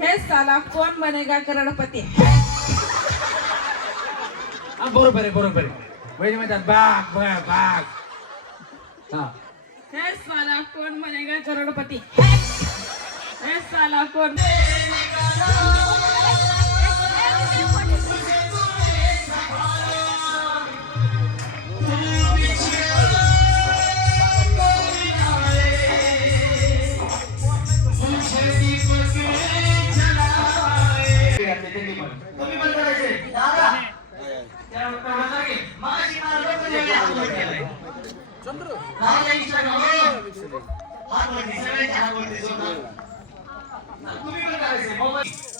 हे साला कौन बनेगा करोडपती. बरोबर आहे बरोबर आहे. वहिनी म्हणतात बाग बाग बाग. हा हे साला कौन बनेगा करोडपती. हे साला कौन.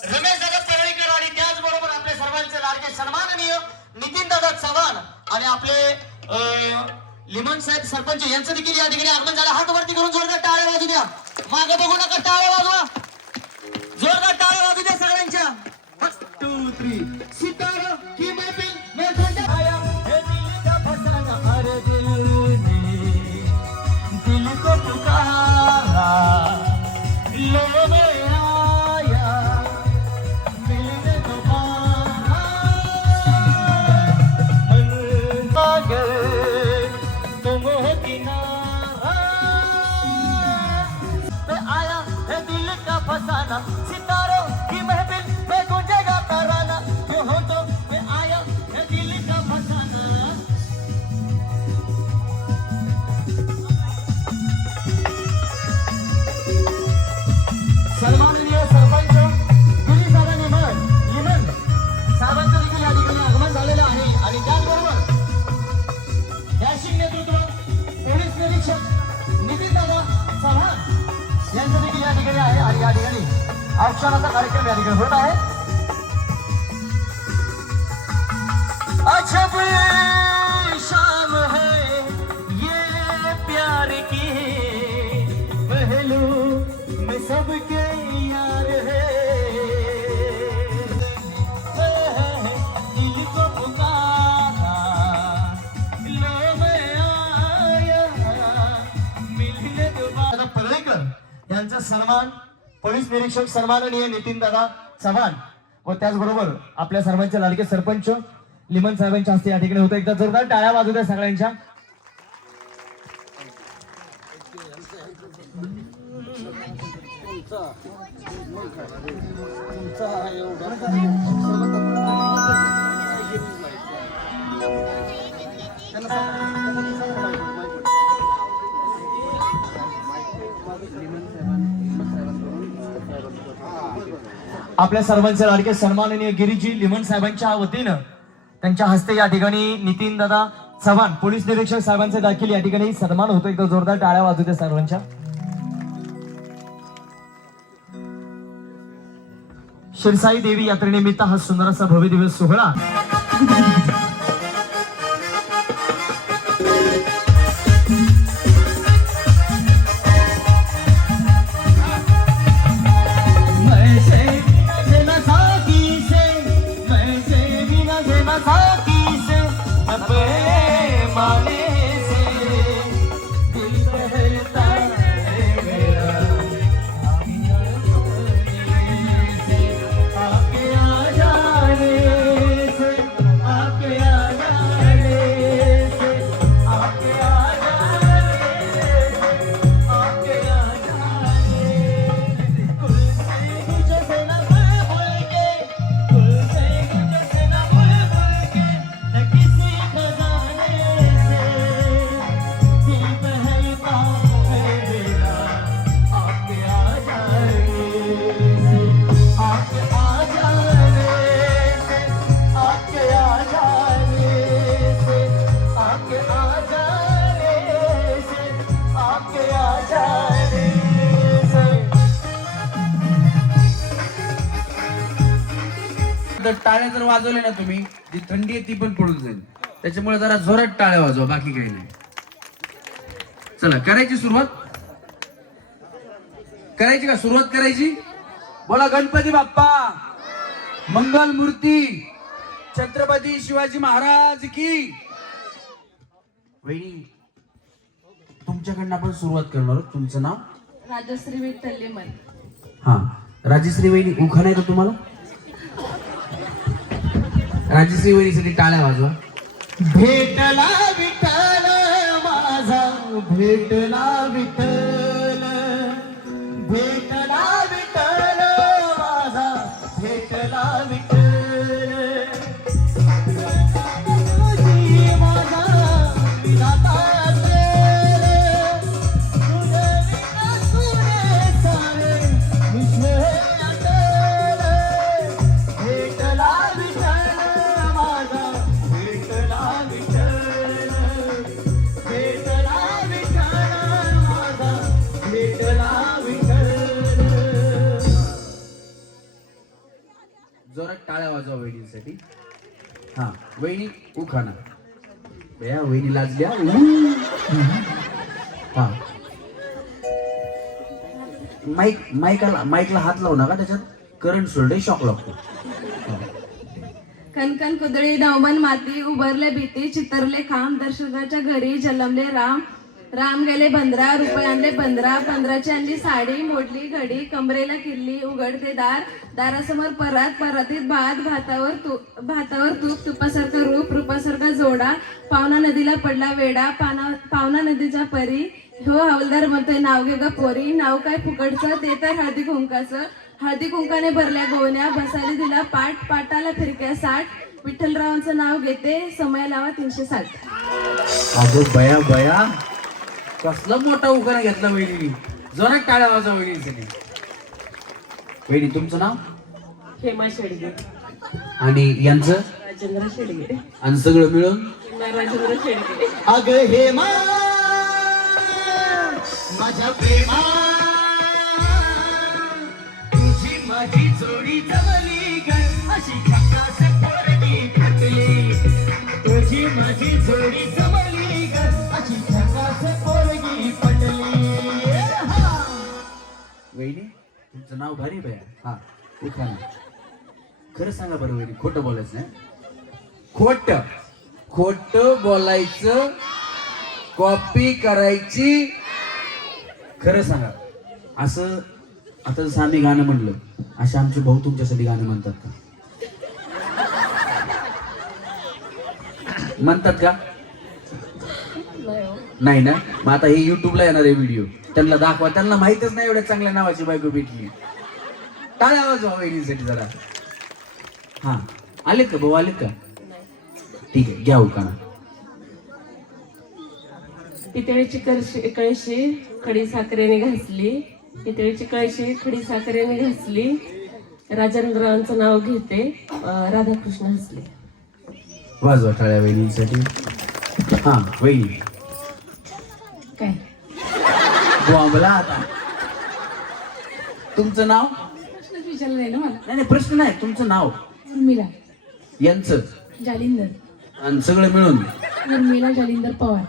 रमेश दादा परळीकर आणि त्याचबरोबर आपल्या सर्वांचे लाडके सन्माननीय नितीन दादा चव्हाण आणि आपले लिमन साहेब सरपंच यांचं देखील या ठिकाणी आगमन झालं. हात वरती करून जोरदार टाळ्या वाजू द्या. मागे बघू नका, टाळ्या वाजवा. जोरदार टाळ्या वाजू द्या सगळ्यांच्या. 1 2 3 सितारा की महफिल में ठंडा आया है दिल का फसाना हर दिल ने दिल को पुकारा लो में आया मिलने दोबारा अगर तुम हो किनारा पे आया है दिल का फसाना सितारों की महफिल में गूंजेगा तराना जो हो तो पे आया है दिल का फसाना. सन्माननीय सरपंच गिरीश दादा लिमन साहेबांचं देखील या ठिकाणी आगमन झालेलं आहे आणि त्याचबरोबर डॅशिंग नेतृत्व पोलीस निरीक्षक नितीन दादा चव्हाण यांचं देखील या ठिकाणी आहे आणि या ठिकाणी औक्षणाचा कार्यक्रम या ठिकाणी होत आहे. अजब शाम है ये प्यार की पहलू में सबके यार है दिल को पुकारा लो में आया मिलने दोबारा. परळीकर यांचा सन्मान पोलीस निरीक्षक सन्माननीय नितीन दादा चव्हाण व त्याचबरोबर आपल्या सर्वांचे लाडके सरपंच लिमन साहेबांच्या हस्ते या ठिकाणी होतं. एकदा जोरदार टाळ्या वाजू द्या सगळ्यांच्या. आपल्या सर्वांचे लाडके सन्माननीय गिरीजी लिमन साहेबांच्या वतीनं त्यांच्या हस्ते या ठिकाणी नितीन दादा चव्हाण पोलीस निरीक्षक साहेबांचे देखील या ठिकाणी सन्मान होतो. एकदा जोरदार टाळ्या वाजू द्या सर्वांच्या. शिरसाई देवी यात्रेनिमित्त हा सुंदर असा भव्य दिवस सोहळा टाळ्या जर वाजवल्या ना तुम्ही, जी थंडी आहे ती पण पडून जाईल. त्याच्यामुळे जरा जोरात टाळ्या वाजवा, बाकी काही नाही. चला करायची सुरुवात. करायची का सुरुवात करायची? बोला गणपती बाप्पा मंगल मूर्ती छत्रपती शिवाजी महाराज की. वहिनी तुमच्याकडनं आपण सुरुवात करणार. तुमचं नाव? राजश्री विठ्ठल लिमन. हा, राजश्री वहिनी उखा नाही का तुम्हाला? राजश्री वहिनीसाठी टाळ्या वाजवा. भेटला विठ्ठल माझा, भेटला विठ्ठल, भेटला विठ्ठल माझा, भेटला विठ्ठल. तुझी माझा विधाता असेल, तुझे विना तुझे सारे विश्व असेल. भेटला विठ्ठल माझा, भेटला विठ्ठल, भेटला विठ्ठल माझा, भेटला विठ्ठल. जोरात टाळ्या वाजवा वहिनीसाठी. हा वहिनी उखाणा. बया वहिनी लाजल्या. हा माईकला हात लावू नका, त्याच्यात करंट सोडले शॉक लागतो. कणकण कुदळी नवमन माती उभारले भीती चितरले खांब दर्शकाच्या घरी जन्मले राम. राम गेले 15 रुपये आणले 15 15ची आणली साडी मोडली घडी कमरेला किल्ली उघडते दार. दारासमोर परातीत भातावर तूप तुपासारखा रूपासारखा जोडा. पावना नदीला पडला वेडा पावना नदीच्या परी. हो हवलदार म्हणतोय नाव घे ग पोरी. नाव काय फुकटचं ते तर हळदी कुंकाचं. हळदी कुंकाने भरल्या गोवण्या बसायला दिला पाटाला फिरक्या 60. विठ्ठलरावांचं नाव घेते समय लावा 360. अगो बया बया कसला मोठा उखाणा घेतला वहिनी. जोरात टाळ्या वाजवा वहिनीसाठी. वहिनी तुमचं नाव? हेमा शेडगे. आणि यांचं? राजेंद्र शेडगे. आणि सगळं मिळून राजेंद्र शेडगे. अग हे माझ्या प्रेमा, तुझी माझी जोडी जमली ग अशी झकास पोरगी फुटली. तुझी माझी जोडी जमली ग अशी झकास पोरगी पटली. वहिनी तुमचं नाव भारी बया. हा उखाणा. खरं सांगा बरं वहिनी, खोटं बोलायचं नाही. खोट बोलायचं, कॉपी करायची. खरं सांगा. असं आता जसं आम्ही गाणं म्हणलं, असे आमचे भाऊ तुमच्यासाठी गाणं म्हणतात का? म्हणतात का? नाही ना. मग आता हे युट्यूबला येणार आहे व्हिडिओ, त्यांना दाखवा. त्यांना माहितच नाही एवढ्या चांगल्या नावाची बायको भेटली. टाळ्या वाजवा वहिनीसाठी जरा. हा आलेत का भाऊ? आलेत का? ठीक आहे, घ्या उखाणा. पितळेची कळशी खडी साखरेने घासली. पितळेची कळशी खडी साखरेने घासली. राजेंद्रांचं नाव घेते राधाकृष्ण हसले. वाजवा टाळ्या वहिनीसाठी. हा वहिनी काय बोंबला आता. तुमचं नाव? प्रश्नच विचारला नाही ना मला. नाही प्रश्न नाही. तुमचं नाव? उर्मिला यांचं? जालिंदर. आणि सगळं मिळून? उर्मिला जालिंदर पवार.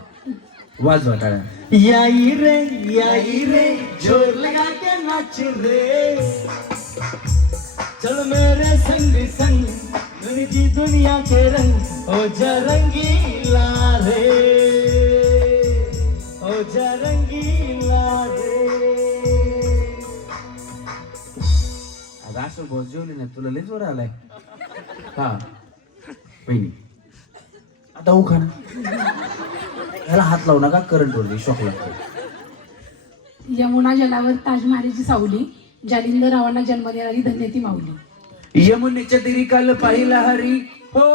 वाजवा टाळ्या. याई रे जोर लगा के नाच रे. चल मेरे संग संग दुनिया दुनिया के रंग हो जा रंगीला रे, हो जा रंगीला रे. आता असं बोल जेवली नाही, तुला लय जोर आलाय. हा बहिणी आता उखाणा. याला हात लावू नका, करंट वरती शॉक लागतो. यमुना जलावर ताजमहालीची सावली. जालिंदर रावांना जन्म देणारी धन्य ती माऊली. यमुनेच्या तिरी काल पाहिला हरी. हो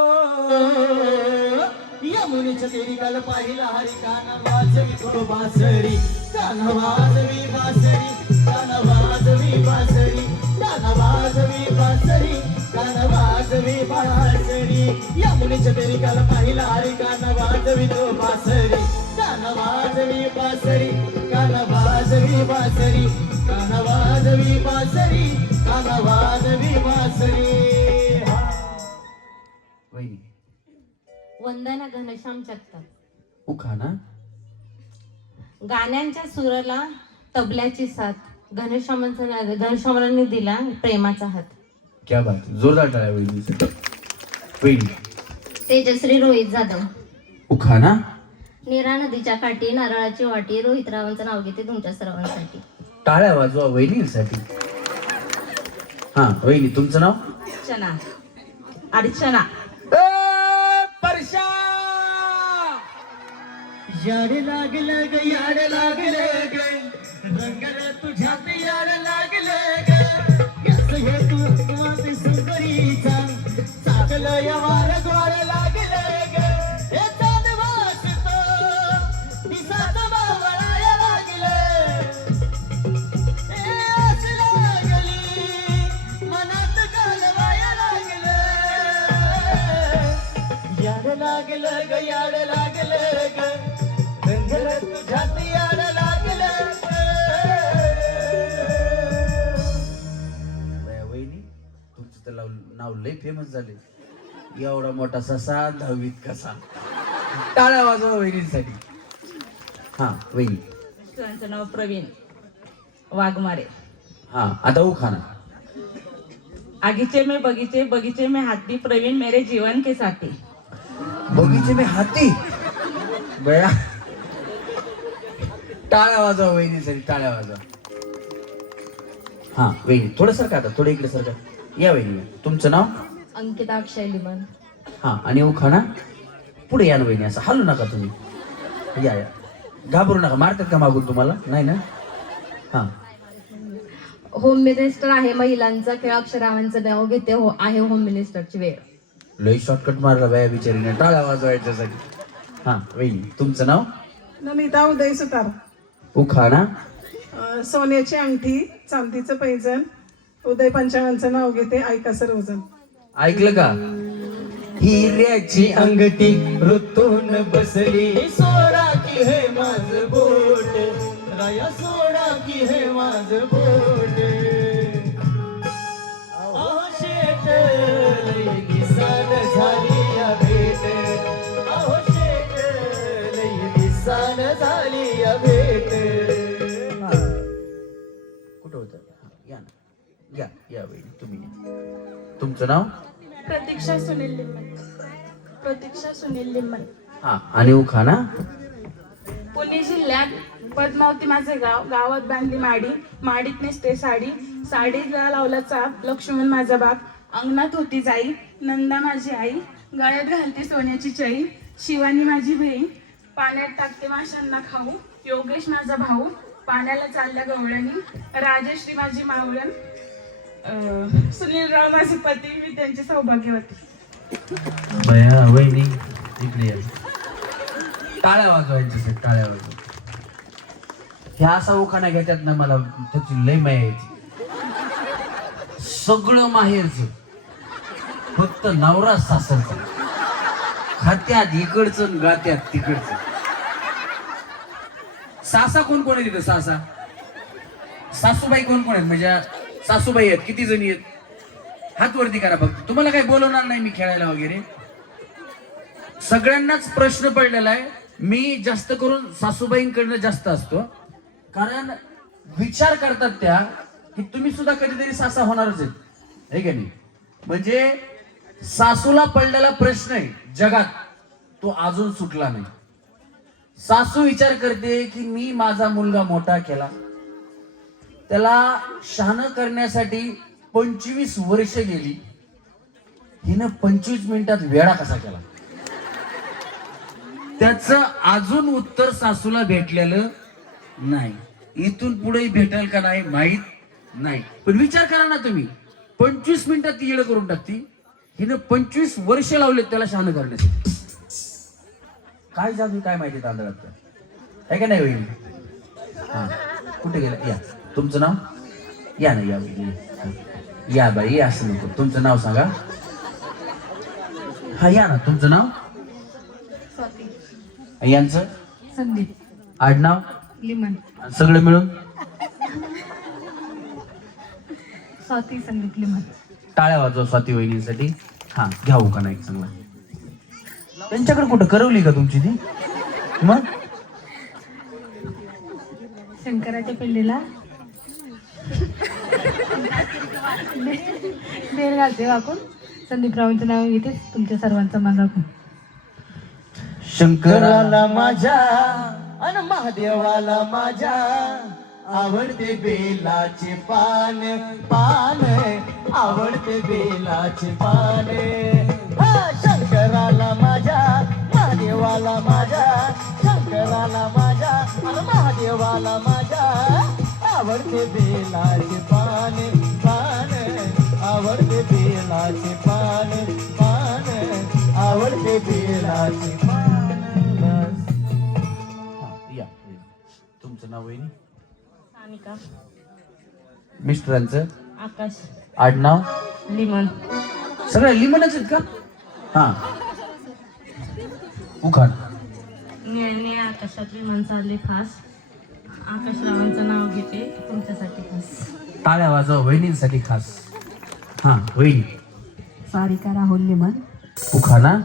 यमुनेच्या तेरी काल पाहिला हरी. गाणं वाजवी तो बासरी, गाणं वाजवी बासरी, गाणं वाजवी बासरी, गाणं वाजवी बासरी, गाणं वाजवी बासरी. यमुनेच्या तेरी काल पाहिला हरी. गाणं वाजवी तो बासरी, गाणं वाजवी बासरी, गाणं वाजवी बासरी, गाणं वाजवी बासरी, गाणं वाजवी बासरी. वहिनी वंदना घनश्याम जगताप. उखाणा. गाण्यांच्या सुराला तबल्याची साथ घनश्यामांनी दिला प्रेमाचा हात. क्या बात. जोरदार टाळ्या वहिनीसाठी. वहिनी तेजश्री रोहित जाधव. उखाणा. नीरा नदीच्या काठी नारळाची वाटी. रोहित रावांचं नाव घेते तुमच्या सर्वांसाठी. टाळ्या वाजवा वहिनीसाठी. हा वहिनी तुमचं नाव? अर्चना. अर्चना. परशा. याड लागलं ग याड लागलं ग रंगाला तुझ्यात याड लागलं ग कसं हे तू माझी सुंदरीचा चांगलं या वार गोड लागलं ग हे चांद वाजतो दिसाचं बावळाया लागलं हे आस लागली मनात घालवाया लागलं याड लागलं ग याड लागलं ग रंगाला तुझ्यात याड लागलं वहिनी तुमचं तर नाव लय फेमस झाले. एवढा मोठा ससा 10वीत कसा. टाळ्या वाजवा वहिनीसाठी. हा वहिनी. मिस्टरांचं नाव प्रवीण वाघमारे. हा आता उखाणा. आगीचे में बगीचे बगीचे में हाथी प्रवीण मेरे जीवन के साथी. बगीचे में हाती. बया टाळ्या वाजवा वहिनीसाठी. टाळ्या वाजवा. हा वहिनी थोडं सरका आता. थोडं इकडे सरका. या वहिनी तुमचं नाव? अंकिता अक्षय लिमन. हा आणि उखाणा. पुढे या ना वहिनी. असं हलू नका तुम्ही. या या घाबरू नका. मारतात का मागून तुम्हाला? नाही ना. हा होम मिनिस्टर आहे महिलांचा खेळ अक्षरावांचं नाव घेते आहे होम मिनिस्टरची वेळ. लई शॉर्टकट मारला बाया बिचारीने. टाळ्या वाजवायच्यासाठी. हा वहिनी तुमचं नाव? नमिता उदय सुतार. उखाणा. सोन्याची अंगठी चांदीचं पैंजण उदय पंचांगांचं नाव घेते ऐका सर्वजण. ऐकलं का? हिऱ्याची अंगठी ऋतून बसली सोडा की हे माझ बोट राया सोडा की हे माझ बोट अहो शेट लई दिसान झाली या भेट अहो शेट लई दिसान झाली या भेट. कुठं होतं? हा, या ना. या वहिनी तुम्ही या. तुमचं नाव? प्रतीक्षा सुनील लिमन. प्रतीक्षा सुनील लिमन. हा आणि उखाणा. पुणे जिल्ह्यात पद्मावती माझे गाव गावात बांधली माडी माडीत नेसते साडी साडीला लावला चाप लक्ष्मण माझा बाप अंगणात होती जाई नंदा माझी आई गळ्यात घालते सोन्याची चई शिवानी माझी बहीण पाण्यात टाकते माशांना खाऊ योगेश माझा भाऊ पाण्याला चालल्या गवळणी राजश्री माझी मावळण सुनीलराव माझे पती मी त्यांची सौभाग्यवती. बया वहिनी इकडे या. टाळ्या वाजवायच्या. टाळ्या वाजवा. ह्या असा उखाणा घेतात ना मला त्याची लय माया येते. सगळं माहेरचं फक्त नवरा सासरचं. खात्यात इकडचं गात्यात तिकडचं. सासा कोण कोण आहे तिथं? सासा सासूबाई कोण कोण आहेत? म्हणजे सासूबाई आहेत. किती जणी आहेत? हात वरती करा फक्त. तुम्हाला काही बोलवणार नाही मी खेळायला वगैरे. सगळ्यांनाच प्रश्न पडलेला आहे. मी जास्त करून सासूबाईंकडनं जास्त असतो. कारण विचार करतात त्या की तुम्ही सुद्धा कधीतरी सासा होणारच आहेत. है का नाही? म्हणजे सासूला पडलेला प्रश्न आहे जगात तो अजून सुटला नाही. सासू विचार करते की मी माझा मुलगा मोठा केला त्याला शहाणं करण्यासाठी 25 वर्ष गेली. हिनं 25 मिनिटात वेळा कसा केला? त्याचं अजून उत्तर सासूला भेटलेलं नाही. इथून पुढे भेटेल का नाही माहित नाही. पण विचार करा ना तुम्ही. 25 मिनिटात ती येडं करून टाकती. हिनं 25 वर्ष लावलेत त्याला शहाणं करण्यासाठी. काय जादू काय माहिती तांदळात आहे का नाही होईल? हा कुठे गेला? या तुमचं नाव? या ना या वहिनी. या बाई असं नको. तुमचं नाव सांगा. हा या ना. तुमचं नाव? यांचं? संदीप आडनाव? लिमन. सगळं मिळून? स्वाती संदीप लिमन. टाळ्या वाजवा स्वाती वहिनीसाठी. हा घ्याऊ का नाही चांगला. त्यांच्याकडे कुठं करवली का तुमची ती? मग शंकराच्या पिल्लीला बेर घालते वाकून संदीपरावांचं नाव घेते तुमच्या सर्वांचा माझा खूप. शंकराला शंकराला माझ्या अन महादेवाला माझ्या आवडते बेलाचे पान पान आवडते बेलाचे पान हा शंकराला माझ्या महादेवाला माझ्या शंकराला माझ्या अरे महादेवाला माझ्या आवडते बेलाचे पान पान आवडते बेलाचे पान पान आवडते बेलाचे पान बस. या तुमचं नाव वहिनी सानिका मिस्टरांचं आकाश आडनाव लिमन सगळ्या लिमनच आहेत का हा उखाण निळणे आकाशात विमान चालले फास आकाशरावांचं नाव घेते तुमच्यासाठी खास टाळ्या वाजव वहिनींसाठी खास हा वहिनी सारिका राहुल लिमन उखाणा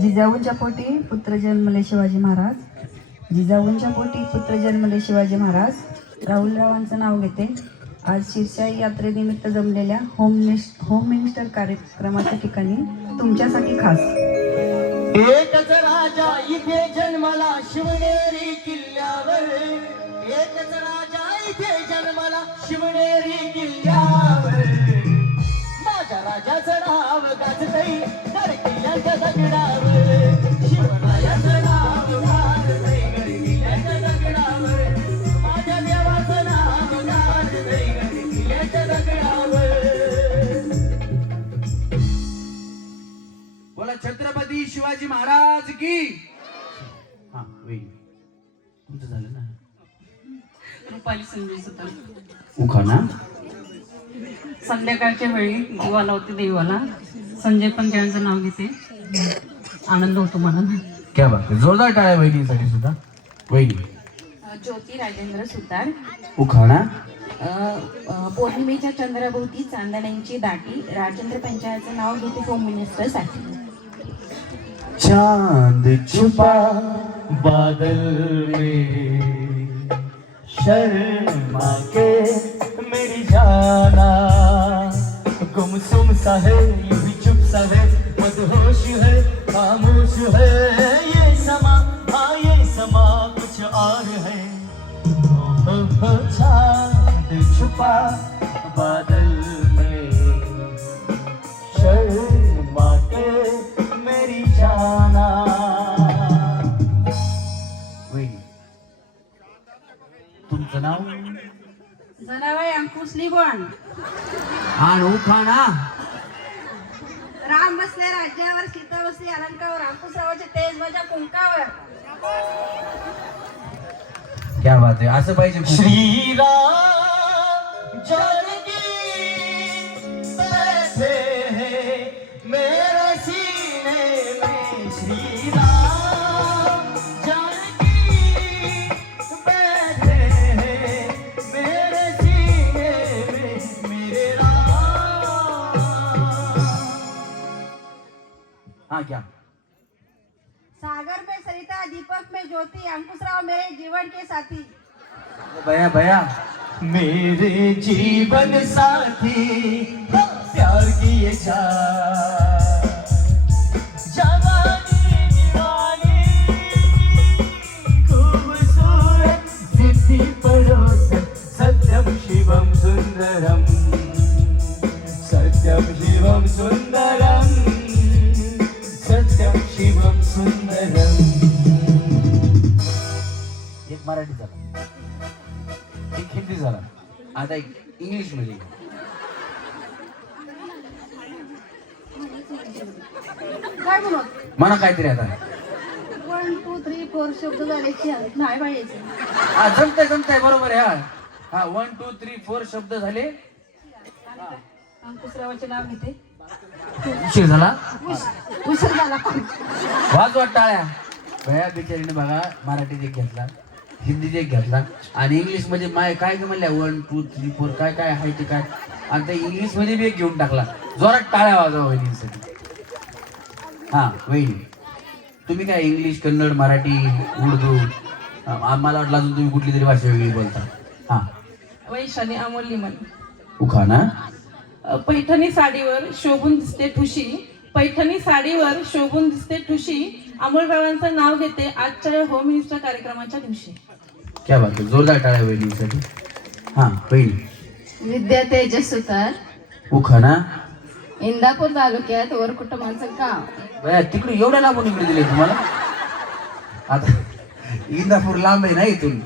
जिजाऊंच्या पोटी पुत्र जन्मले शिवाजी महाराज जिजाऊंच्या पोटी पुत्र जन्मले शिवाजी महाराज राहुलरावांचं नाव घेते आज शिरशाई यात्रेनिमित्त जमलेल्या होम मिनिस्टर कार्यक्रमाच्या ठिकाणी तुमच्यासाठी खास एकच राजा इथे जन्माला शिवनेरी किल्ल्यावर एकच राजा इथे जन्माला शिवनेरी किल्ल्यावर माझ्या राजाचं नाव गाजतई गडकिल्ल्याच्या दगडावर शिवरायाचं नाव गाजतई गडकिल्ल्याच्या दगडावर माझ्या देवाचं नाव गाजतई गडकिल्ल्याच्या दगडावर. बोला छत्रपती शिवाजी महाराज की हा वहिनी तुमचं झालं ना रुपाली संजय सुतार उखाणा संध्याकाळच्या वेळी दिवा लावते देवाला संजय पण त्यांचं नाव घेते आनंद होतो मला. क्या बात आहे. जोरदार टाळ्या वहिनीसाठी सुद्धा वहिनी ज्योती राजेंद्र सुतार उखाणा पौर्णिमेच्या चंद्राभोवती चांदण्यांची दाटी राजेंद्र पंचायतचं नाव घेते होम मिनिस्टर साठी चांद छुपा बादल में शर्मा के मेरी जाना गुमसुम सा है यूं ही चुप सा है मदहोश है खामोश है ये समा हाँ ये समा कुछ और है हो चांद छुपा बादल में शर्मा के मेरी जाना. वहिनी तुमचं नाव जनाबाई अंकुश लिगोण आणि उखाणा राम बसले राज्यावर सीता बसली अलंकावर अंकुशरावाचे तेज माझ्या कुंकावर क्या बात आहे असं पाहिजे श्री राम जानकी बैठे हैं मेरे सीने में श्री राम जानकी बैठे हैं मेरे सीने में मेरे राम. हा क्या सागर में सरिता दीपक में ज्योति अंकुशराव मेरे जीवन के साथी भैया भैया मेरे जीवन साथी प्यार किए जा जवानी दीवानी खूबसूरत सिद्धि पड़ोसन सत्यम शिवम सुंदरम सत्यम शिवम सुंदरम सत्यम शिवम सुंदरम. एक मराठी झाला एक हिंदी झाला आता एक इंग्लिश मध्ये काय बोलू म्हणा काहीतरी आता 1 2 3 4 शब्द झाले नाही पाहिजे हा जमतंय बरोबर आहे हा 1 2 3 4 शब्द झाले अंकुशरावाचे नाव घेते उशीर झाला उशीर झाला वाजवा टाळ्या भया बिचारीने बघा मराठीत एक घेतला हिंदीत एक घेतला आणि इंग्लिश मध्ये माय काय म्हणल्या 1 2 3 4 काय काय आहे ते काय आणि ते इंग्लिश मध्ये बी एक घेऊन टाकला जोरात टाळ्या वाजवा वहिनीसाठी. हा वहिनी तुम्ही काय इंग्लिश कन्नड मराठी उर्दू आम्हाला वाटलं अजून तुम्ही कुठली तरी भाषा वेगळी बोलता. हा वैशाली अमोल लिमन उखाणा पैठणी साडीवर शोभून दिसते ठुशी पैठणी साडीवर शोभून दिसते ठुशी अमोलरावांचं नाव घेते आजच्या होम मिनिस्टर कार्यक्रमाच्या दिवशी. क्या बात आहे, जोरदार टाळ्या वहिनीसाठी. हा वहिनी. विद्या तेजस सुतार, उखाणा. इंदापूर तालुक्यात वर कुटुंबाचं गाव. बया तिकडे एवढ्या लांबून इकडे दिले तुम्हाला. आता इंदापूर लांब आहे ना इथून,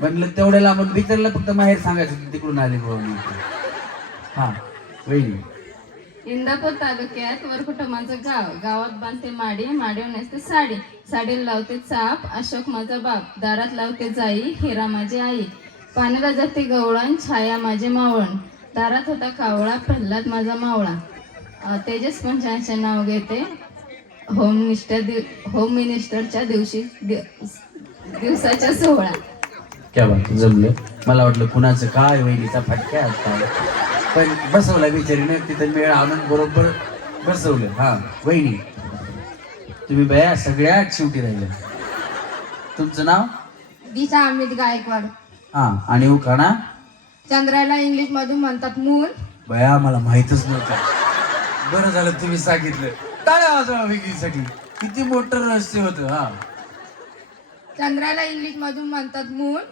म्हणलं तेवढ्या लांबून बिचारला फक्त माहेर सांगायचं तिकडून आले बाबा. हा वहिनी. इंदापूर तालुक्यात वर कुटुंबाचं गाव. गावात बांधते माडी, माडीवर नेसते साडी, साडीला लावते चाप, अशोक माझा बाप, दारात लावते जाई, हिरा माझी आई, पाण्याला जाते गवळण, छाया माझे मावळण, दारात होता कावळा, प्रल्हाद माझा मावळा. तेजस पंचांचे नाव घेते होम मिनिस्टरच्या दिवसाच्या सोहळा. क्या बात, जमलं. मला वाटलं कुणाचं काय वहिनीचा फटका असता, पण बसवला बिचारीने तिथं मेळ आणून बरोबर बसवलं. हा वहिनी, तुम्ही बया सगळ्यात शेवटी राहिलं. तुमचं नाव? दिशा अमित गायकवाड. हा, आणि उखाणा? चंद्राला इंग्लिश मधून म्हणतात मून. बया मला माहितच नव्हतं, बरं झालं तुम्ही सांगितलं. टाळ्या वाजवा वहिनीसाठी, किती मोठं रहस्य होतं. हा, चंद्राला इंग्लिश मधून म्हणतात मून.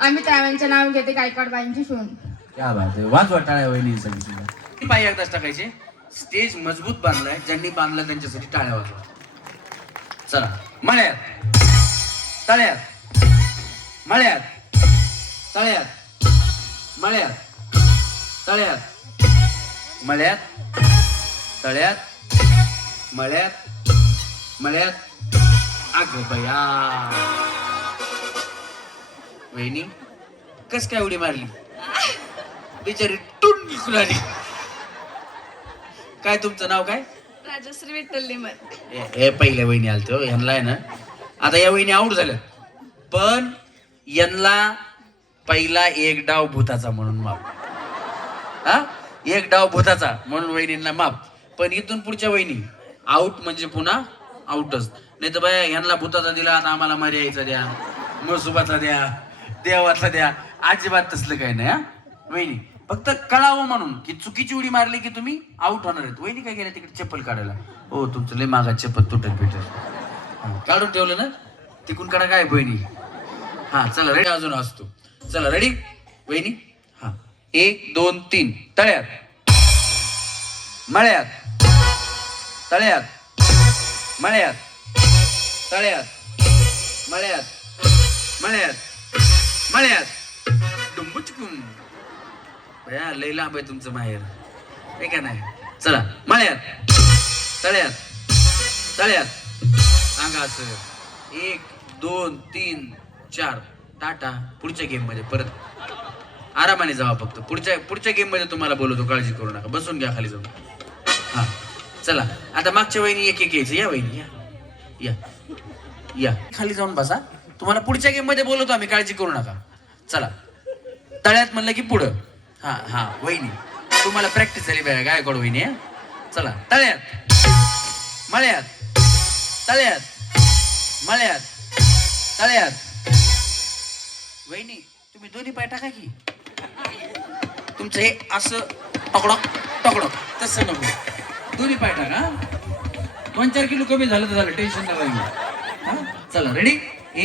आम्ही त्यावेळेचे नाव घेते गायकवाडबाईंची सून. क्या बात आहे, वाजवा टाळ्या वहिनीसाठी. पाय एकदाच टाकायचे. स्टेज मजबूत बांधलाय, ज्यांनी बांधलं त्यांच्यासाठी टाळ्या वाजवा. चला मळ्यात तळ्यात, मळ्यात तळ्यात, मळ्यात तळ्यात, मळ्यात तळ्यात, मळ्यात मळ्यात. अगं बया वहिनी कस काय उडी मारली बिचारी, टून दिसून आली. काय तुमचं नाव काय? राजश्री विठ्ठल लिमर. हे पहिल्या वहिनी आलतो ह्यांना आहे ना. आता या वहिनी आऊट झाल्या, पण यांना पहिला एक डाव भूताचा म्हणून माप. हा, एक डाव भूताचा म्हणून वहिनींना माप. पण इथून पुढच्या वहिनी आऊट म्हणजे पुन्हा आऊटच. नाही तर बाया ह्यांना भूताचा दिला, आता आम्हाला मर्यायचा द्या, मसुबाचा द्या, देवाचा द्या. अजिबात तसलं काही नाही. हा वहिनी, फक्त कळावं म्हणून की चुकीची उडी मारली की तुम्ही आऊट होणार आहेत. वहिनी काय केलं, तिकडे चप्पल काढायला. हो तुमचं लय मागा चप्पल तुटत भेटत, काढून ठेवलं ना तिकून काढा. काय बहिणी? हा चला रेडी, अजून असतो. चला रेडी वहिनी. हा 1 2 3. तळ्यात, मळ्यात तळ्यात, मळ्यात तळ्यात, मळ्यात मळ्यात मळ्यात. डुंबुचकुम बया लय लांब आहे तुमचं माहेर, हे का नाही. चला मळ्यात तळ्यात, तळ्यात सांगा असं. 1 2 3 4. टाटा. पुढच्या गेम मध्ये परत आरामाने जावा. फक्त पुढच्या गेम मध्ये तुम्हाला बोलवतो, काळजी करू नका. बसून घ्या खाली जाऊन. हा चला आता मागच्या वहिनी एक एक यायचं. या वहिनी या या या खाली जाऊन बसा. तुम्हाला पुढच्या गेम मध्ये बोलवतो आम्ही, काळजी करू नका. चला तळ्यात म्हणलं की पुढं. हा हा वहिनी तुम्हाला प्रॅक्टिस झाली पाहिजे गायकवाड वहिनी. चला तळ्यात, मळ्यात तळ्यात, मळ्यात तळ्यात. वहिनी तुम्ही दोन्ही पाय टाका की. तुमचं हे असं टकडक टकडक तसं नको, दोन्ही पाय टाका. 2-4 किलो कमी झालं तर झालं, टेन्शन नका घेऊ. चला रेडी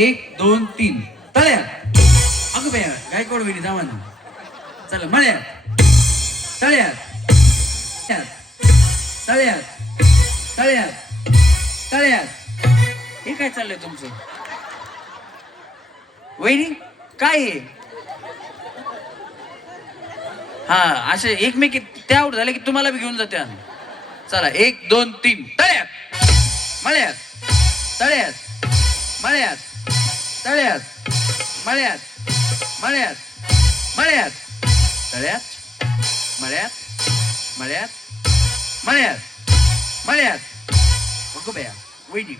1 2 3. तळ्यात. अगं बया गायकवाड वहिनी जावा ना. चला मळ्यात तळ्यात, तळ्यात तळ्यात तळ्यात. हे काय चाललंय तुमचं वहिनी? काय आहे? हा असे एकमेकी त्या आऊट झाले की तुम्हाला बी घेऊन जाते. चला 1 2 3. तळ्यात, मळ्यात तळ्यात, मळ्यात तळ्यात, मळ्यात मळ्यात मळ्यात तळ्यात, मळ्यात मळ्यात मळ्यात मळ्यात. बघू बया वहिनी.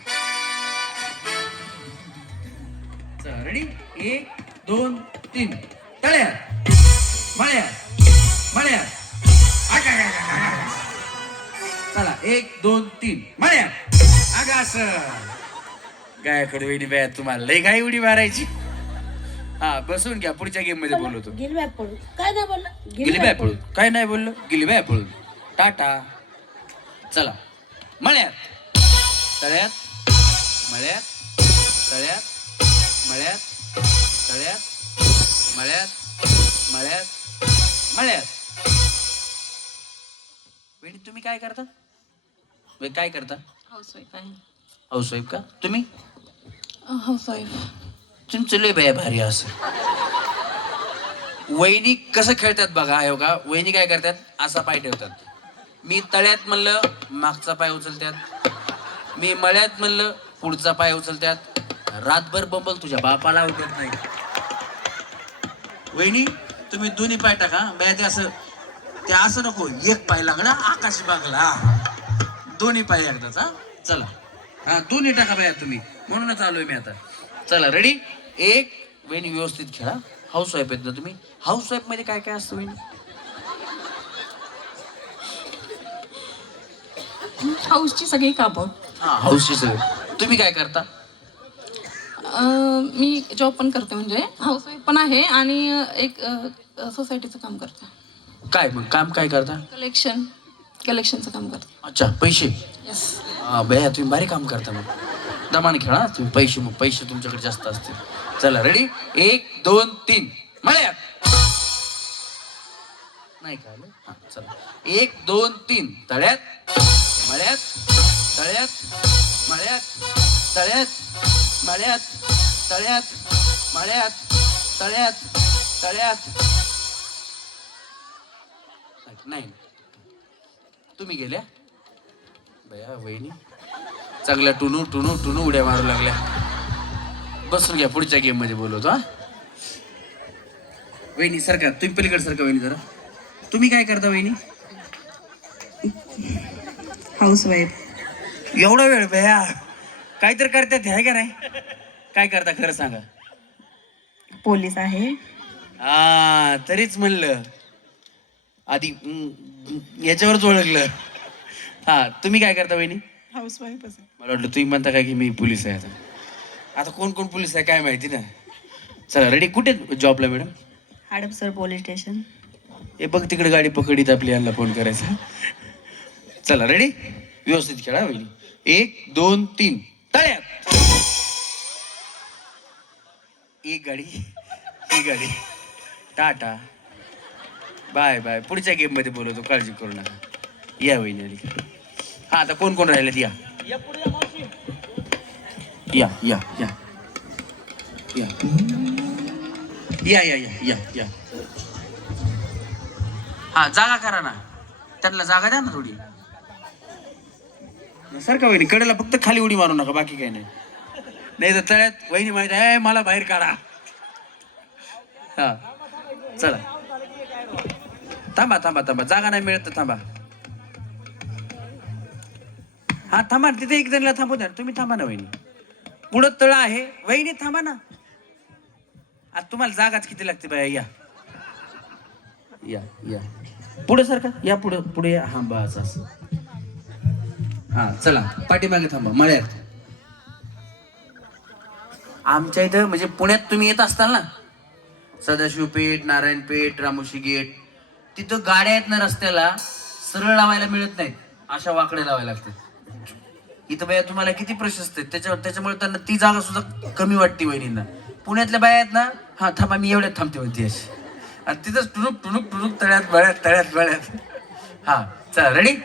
चला रेडी 1 2 3. तळ्यात, मळ्यात मळ्यात. चला 1 2 3. मळ्यात. अगं असं गायकडे वहिनी बया तुम्हाला लय घाई उडी मारायची. हा बसून घ्या, पुढच्या गेम मध्ये बोलवतो. गिलब्या पडू काय नाही बोलला. गिलीबाय पळून काय नाही बोललो, गिलीबाय पळून. टाटा. चला मळ्यात तळ्यात, मळ्यात तळ्यात, मळ्यात तळ्यात मळ्यात मळ्यात मळ्यात. वहिनी तुम्ही काय करता? काय करता? हाऊसवाईफ आहे. हाऊसवाईफ का? तुम्ही? हाऊसवाईफ. तुमचं लय बाया भारी असं. वहिनी कसं खेळतात बघा. हो का, वहिनी काय करतात, असा पाय ठेवतात. मी तळ्यात म्हणलं मागचा पाय उचलतात, मी मळ्यात म्हणलं पुढचा पाय उचलतात. रातभर बंबल तुझ्या बापाला उठत नाही. वहिनी तुम्ही दोन्ही पाय टाका. बाया ते असं नको, एक पाय लागला आकाशी बागला, दोन्ही पाय एकदाच. हा चला, हा दोन्ही टाका बाया तुम्ही, म्हणूनच आलोय मी आता. चला रेडी. एक. वहिनी व्यवस्थित खेळा. हाऊसवाईफ आहेत ना तुम्ही? हाऊसवाईफ मध्ये काय काय असतं वहिनी? हाऊसची सगळी कामं. हा हाऊसची सगळी. तुम्ही काय करता? मी जॉब पण करते, म्हणजे हाऊसवाईफ पण आहे आणि एक सोसायटीचं काम करते. काय मग काम काय करता? कलेक्शनचं काम करते. अच्छा, पैसे. येस. बया तुम्ही भारी काम करता. मग दमाने खेळा तुम्ही. पैसे तुमच्याकडे जास्त असतील. चला रेडी. 1 2 3 मळ्यात. नाही का आलं? हा चला. 1 2 3 तळ्यात मळ्यात तळ्यात मळ्यात तळ्यात मळ्यात तळ्यात मळ्यात तळ्यात तळ्यात. नाही तुम्ही गेल्या बया. वहिनी चांगल्या टुनू टुनू टुनू उड्या मारू लागल्या. बसून घ्या, पुढच्या गेम मध्ये बोलवतो. हा वहिनी सरका, तुम्ही पलीकडे सरका. वहिनी जरा, तुम्ही काय करता वहिनी? हाऊसवाईफ. एवढा वेळ बया काहीतरी करतात आहे का नाही? काय करता खरं सांगा. पोलीस आहे. हा तरीच म्हणलं, आधी याच्यावरच ओळखलं. हा तुम्ही काय करता वहिनी? हाऊसवाईफच आहे. मला वाटलं तुम्ही म्हणता काय की मी पोलीस आहे. आता कोण कोण पोलीस आहे काय माहिती ना. चला रेडी. कुठे जॉबला मॅडम? Hadapsar police station. हे बघ तिकडे गाडी पकडीत आपली, यांना फोन करायचा. चला रेडी. व्यवस्थित खेळा वहिनी. 1 2 3 तळ्यात. एक गाडी टाटा बाय बाय. पुढच्या गेम मध्ये बोलवतो, काळजी करू नका. या वहिनी आली. हा आता कोण कोण राहिलेत? या या या या या या या या या या. हा जागा करा ना, त्यांना जागा द्या ना थोडी. सारखा वहिनी कडेला फक्त खाली उडी मारू नका, बाकी काही नाही. नाही तर तळ्यात वहिनी माहिती आहे मला बाहेर काढा. हा चला थांबा थांबा थांबा. जागा नाही मिळत तर थांबा. हा थांबा, तिथे एक जणला थांबू द्या. तुम्ही थांबा ना वहिनी. पुढं तळ आहे वहिनी, थांबा ना. आता तुम्हाला जागाच किती लागते बाया. या या या पुढे सारखा या. पुढे या. हा बस असं. हा चला पाठीमागे थांबा. मळ्यात आमच्या इथं म्हणजे पुण्यात तुम्ही येत असताल ना, सदाशिव पेठ, नारायणपेठ, रामोशी गेट, तिथं गाड्या आहेत ना रस्त्याला सरळ लावायला मिळत नाहीत, अशा वाकड्या लावायला लागतात. इथं बाया तुम्हाला किती प्रशस्त आहेत, त्याच्यामुळे त्यांना ती जागा सुद्धा कमी वाटते वहिनींना. पुण्यातल्या बाया आहेत ना, हा थांबा मी एवढ्यात थांबते म्हणते अशी, आणि तिथंच टुणूक टुणूक टुणूक तळ्यात बळ्यात. हा चला रेडी.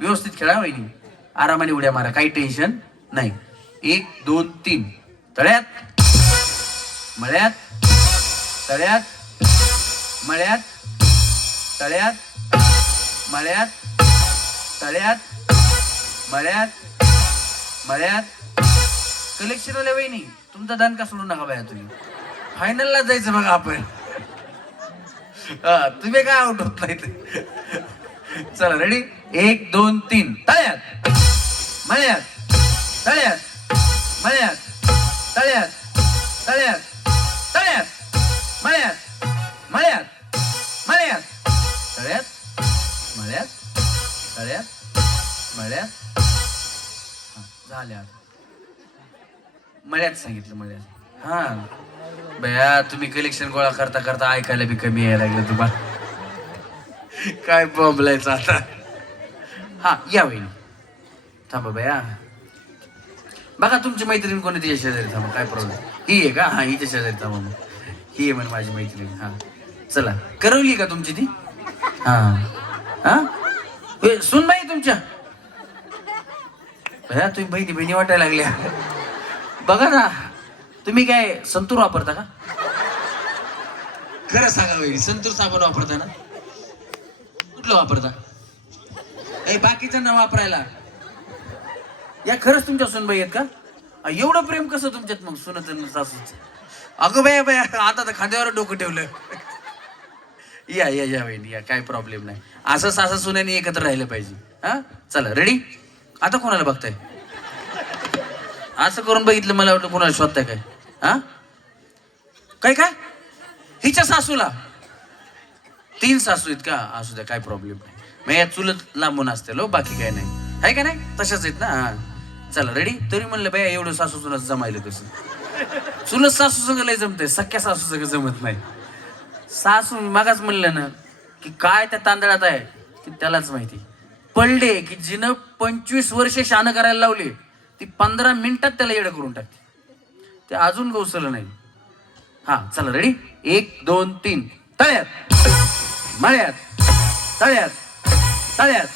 व्यवस्थित खेळा वहिनी. आरामाने उड्या मारा, काही टेन्शन नाही. 1 2 3 तळ्यात मळ्यात तळ्यात मळ्यात तळ्यात मळ्यात तळ्यात मळ्यात मळ्यात. कलेक्शन वाल्या वहिनी तुमचा दणका सोडू नका बाया. तुम्ही फायनलला जायचं बघा आपण. तुम्ही काय आउट होत नाही. चला रेडी. 1 2 3 तळ्यात मळ्यात तळ्यात मळ्यात तळ्यात तळ्यात तळ्यात मळ्यात मळ्यात मळ्यात तळ्यात मळ्यात तळ्यात मळ्यात. झाल्या मळ्यात सांगितलं. मळ्यात. हा बया तुम्ही कलेक्शन गोळा करता करता ऐकायला बी कमी यायला लागलं तुम्हाला. काय बोंबलायचं आता. हा या वहिनी थांबा बया. बघा तुमची मैत्रीण कोणी तिच्या शेजारी थांबा. काय प्रॉब्लेम. ही आहे का? हा हिच्या शेजारी थांबा. ही आहे म्हण माझी मैत्रीण. हा चला, करवली का तुमची ती? हा हा सुन बाई तुमच्या भया, तुम्ही बहिणी बहिणी वाटायला लागल्या. बघा ना, तुम्ही काय संतूर वापरता का? खरं सांगा बहिणी, संतूर साबण वापरता ना? कुठलं वापरता? बाकीच्यांना वापरायला या खरंच तुमच्या सुनबाई आहेत का? एवढं प्रेम कसं तुमच्यात मग सुनत सासूच? अगं बाया बाया, आता तर खांद्यावर डोकं ठेवलं. या या या बहिणी या, काय प्रॉब्लेम नाही. असं सासा सुनेनी एकत्र राहिलं पाहिजे. हा चला रेडी. आता कोणाला बघताय? असं करून बघितलं, मला वाटलं कोणाला शोधताय काय? हा काय काय हिच्या सासूला 3 सासू आहेत का? असू द्या, काय प्रॉब्लेम नाही. मग या चुलत लांबून असते लो, बाकी काय नाही. आहे का नाही? तशाच आहेत ना. हा चला रेडी. तरी म्हणलं बाया, एवढं सासू चुलत जमायलं कसं? चुलत सासू संग लय जमते, सख्या सासू संग जमत नाही. सासू मागाच म्हणलं ना की काय त्या तांदळात आहे की त्यालाच माहिती. पडले की जिनं 25 वर्षे शानं करायला लावली, ती 15 मिनिटात त्याला येडं करून टाकते. ते अजून गवसलं नाही. हा चला रेडी. 1 2 3. तळ्यात मळ्यात तळ्यात तळ्यात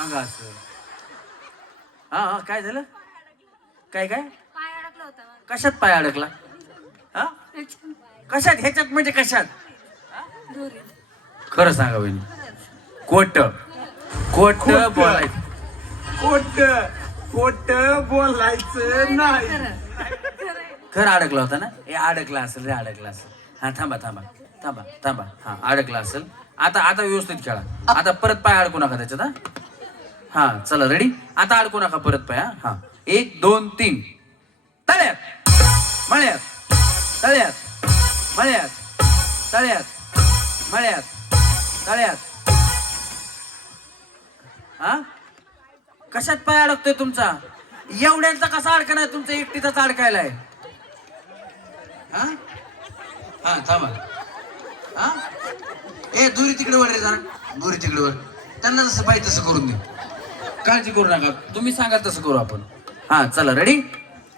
अंगा असं. हा काय झालं? काय काय कशात पाय अडकला? हा कशात? ह्याच्यात म्हणजे कशात? खरं सांगा बहिणी. खोट खोट बोलायचं. खोट बोलायचं नाही. खरं अडकला होता ना? हे अडकला असेल रे, अडकला असेल. हा थांबा थांबा थांबा थांबा. हा अडकला असेल. आता आता व्यवस्थित खेळा. आता परत पाय अडकू नका त्याच्यात. हा चला रेडी. आता अडकू नका परत पाय. हा 1 2 3. तळ्यात मळ्यात तळ्यात मळ्यात तळ्यात मळ्यात तळ्यात. हा कशात पाय अडकतोय तुमचा? एवढ्यांचा कसा अडकणार आहे? तुमचा एकटीचाच अडकायलाय. हा हा थांबा. हा दुरी तिकडे वर रे जरा. दुरी तिकडे वर. त्यांना जसं पाहिजे तसं करून दे. काळजी करू नका, तुम्ही सांगा तसं करू आपण. हा चला रेडी.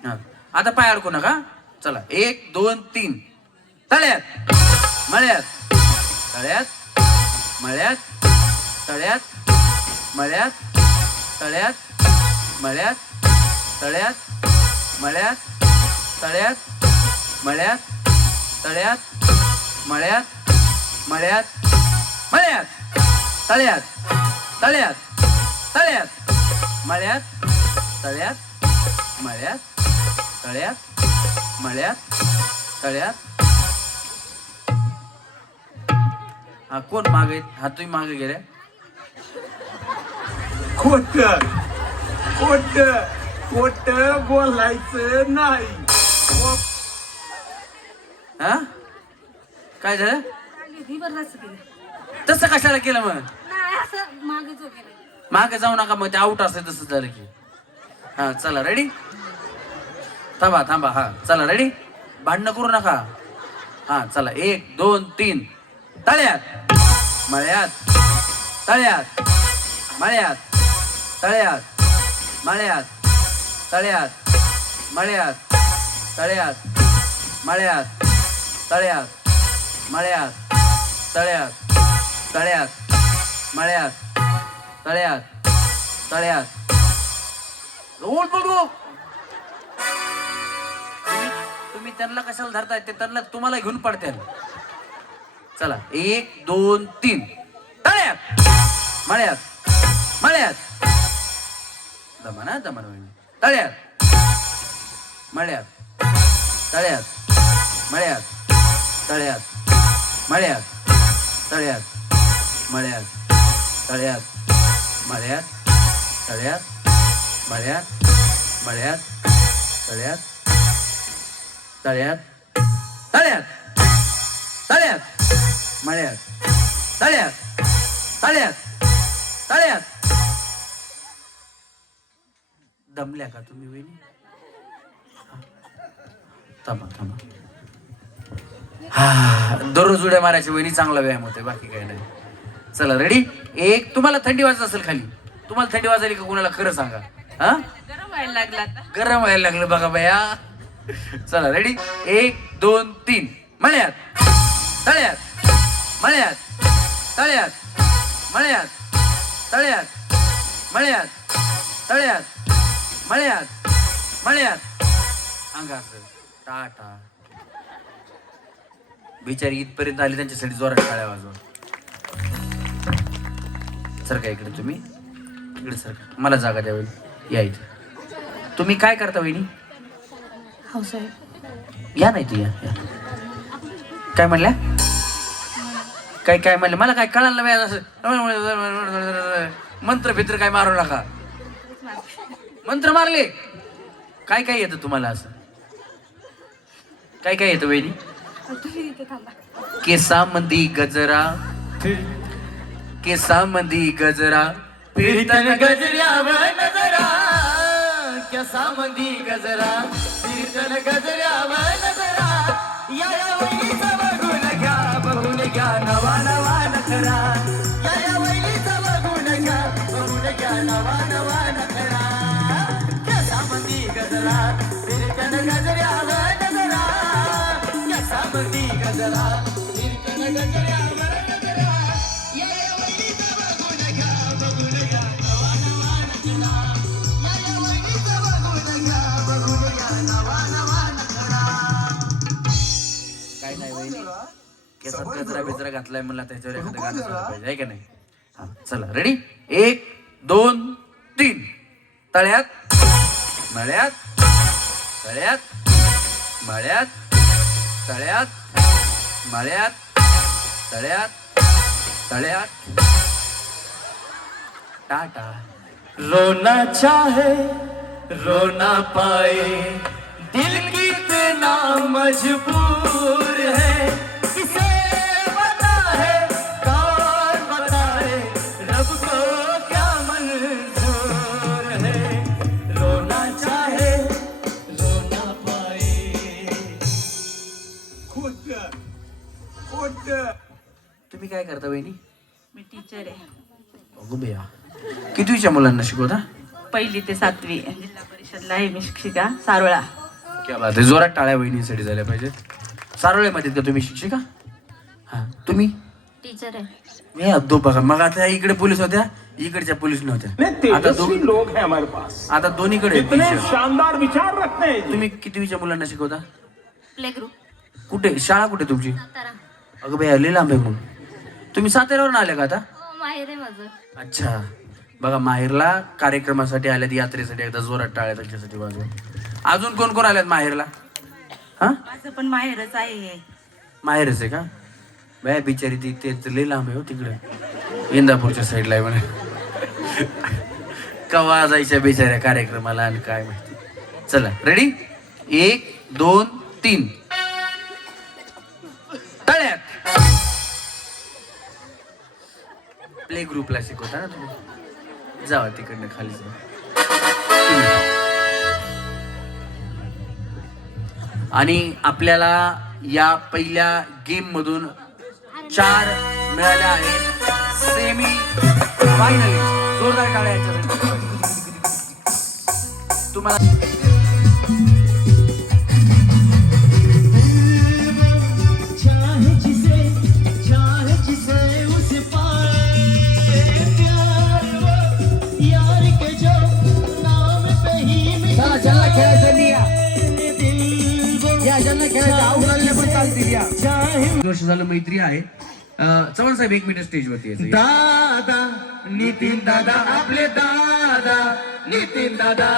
हा आता पाय अडकू नका. चला 1 2 3. तळ्यात मळ्यात तळ्यात मळ्यात तळ्यात मळ्यात तळ्यात मळ्यात तळ्यात मळ्यात तळ्यात मळ्यात तळ्यात मळ्यात मळ्यात मळ्यात तळ्यात तळ्यात तळ्यात मळ्यात तळ्यात मळ्यात तळ्यात मळ्यात तळ्यात. हा कोण मागे? हा तुम्ही मागे गेल्या. खोट खोट खोट बोलायचं नाही. हा काय झालं? तसं कशाला केलं मग? मागे जाऊ नका, मग ते आउट असते तसं झालं की. हा चला रेडी. थांबा थांबा. हा चला रेडी. भांडणं करू नका. हा चला 1 2 3. तळ्यात मळ्यात तळ्यात मळ्यात तळ्यात मळ्यात तळ्यात मळ्यात तळ्यात मळ्यात तळ्यात मळ्यात तळ्यात तळ्यात मळ्यात तळ्यात तळ्यात. बोल बोल बोल. तुम्ही त्यांना कशाला धरताय? ते त्यांना तुम्हाला घेऊन पडते. चला 1 2 3. तळ्यात मळ्यात मळ्यात दमाना दमाना. तळ्यात मळ्यात तळ्यात मळ्यात तळ्यात मळ्यात तळ्यात मळ्यात तळ्यात मळ्यात तळ्यात मळ्यात मळ्यात तळ्यात तळ्यात तळ्यात तळ्यात मळ्यात तळ्यात तळ्यात तळ्यात. दमल्या का तुम्ही वहिनी? थांबा थांबा. हा दररोज उड्या मारायची वहिनी, चांगला व्यायाम होते, बाकी काही नाही. चला रेडी. 1 तुम्हाला थंडी वाजत असेल खाली. तुम्हाला थंडी वाजली का कोणाला? खरं सांगा. हा गरम व्हायला लागला. गरम व्हायला लागलं बघा बया. चला रेडी. 1 2 3. मळ्यात तळ्यात मळ्यात तळ्यात मळ्यात तळ्यात मळ्यात तळ्यात मळ्यात मळ्यात अंगाचं टाटा. बिचारी इथपर्यंत आली, त्यांच्यासाठी जोरात टाळ्या वाजवा. सर का इकडे, तुम्ही इकडे सर, मला जागा द्यावी या इथे. तुम्ही काय करता वहिनी? हो साहेब. या नाही तू, या या. काय म्हणल्या? काय काय म्हणलं मला काय कळालं नाही. असं मंत्र भित्र काय मारू नका. मंत्र मारले? काय काय येतं तुम्हाला असं? काय काय येतं वहिनी? केसामंदी गजरा, केसामंदी गजरा, फिरतन गजऱ्यावर नजरा. केसामंदी गजरा, फिरतन गजऱ्यावर नजरा. या वहिनीचा बघून घ्या, बघून घ्या नवा नवा नखरा. या वहिनीचा बघून घ्या, बघून घ्या नवा नवा नखरा. केसामंदी गजरा, फिरतन गजऱ्यावर नजरा. केसामंदी गजरा, फिरतन गजऱ्यावर नजरा. या वहिनीचा बघून घ्या, बघून घ्या नवा नवा नखरा. या वहिनीचा बघून घ्या, बघून घ्या नवा नवा नखरा. काय नाही वहिनी, केसात गजरा बिजरा घातलाय मला, त्याच्यावर एखादं गाणं झालं पाहिजे, आहे का नाही? हा चला रेडी, 1 2 3. तळ्यात मळ्यात तळ्यात मळ्यात तळ्यात मळ्यात तळ्यात तळ्यात टाटा. रोना चाहे रोना पाए, दिल कितना मजबूर है. किसे बताए कौन बताए, रब को क्या मंजूर है. रोना चाहे रोना पाए. तुम्ही काय करता वहिनी? मी टीचर आहे. अगो बेया, कितवीच्या मुलांना शिकवता? 1ली ते 7वी जिल्हा परिषदला आहे मी शिक्षिका, सारोळा. क्या बात आहे, जोरात टाळ्या वहिनीसाठी झाल्या पाहिजेत. सारोळ्यामध्ये का तुम्ही शिक्षिका? हा तुम्ही? टीचर आहे. हे अब्दो बघा, मग आता इकडे पोलीस होत्या, इकडच्या पोलीस नव्हत्या. आता लोग हैं हमारे पास, आता दोन्हीकडे आहेत teacher. शानदार विचार रखते हैं. तुम्ही कितवीच्या मुलांना शिकवता? प्ले ग्रुप कुठे शाळा, कुठे तुमची? सातारा. अगं बाई लई लांब आहे. मग तुम्ही साताऱ्यावरून आल्या का आता? हो माहेर आहे माझं. अच्छा, बघा माहेरला कार्यक्रमासाठी आल्यात, यात्रेसाठी. एकदा जोरात टाळ्या त्यांच्यासाठी वाजवा. अजून कोण कोण आल्यात माहेरला? हा माझं पण माहेरच आहे. माहेरच आहे का? बाय बिचारी ती ते लई लांब आहे हो, तिकडे इंदापूरच्या साईडला आहे म्हणे. कवा जायच्या बिचाऱ्या कार्यक्रमाला आणि काय माहिती. चला रेडी, 1 2 3. तळ्यात. प्ले ग्रुपला शिकवता ना तुम्ही? जावा तिकडनं खाली जावा. आणि आपल्याला या पहिल्या गेम मधून 4 मिळाल्या आहेत सेमी फायनलिस्ट. जोरदार टाळ्या याच्यासाठी तुम्हाला. ज्यांना खेळायचं नाही या, ज्यांना खेळायचं आवडले पण चालतील या. वर्ष झालं मैत्री आहे. चव्हाण साहेब 1 मिनिट स्टेजवरती यायचं. दादा नितीन दादा आपले दादा, नितीन दादा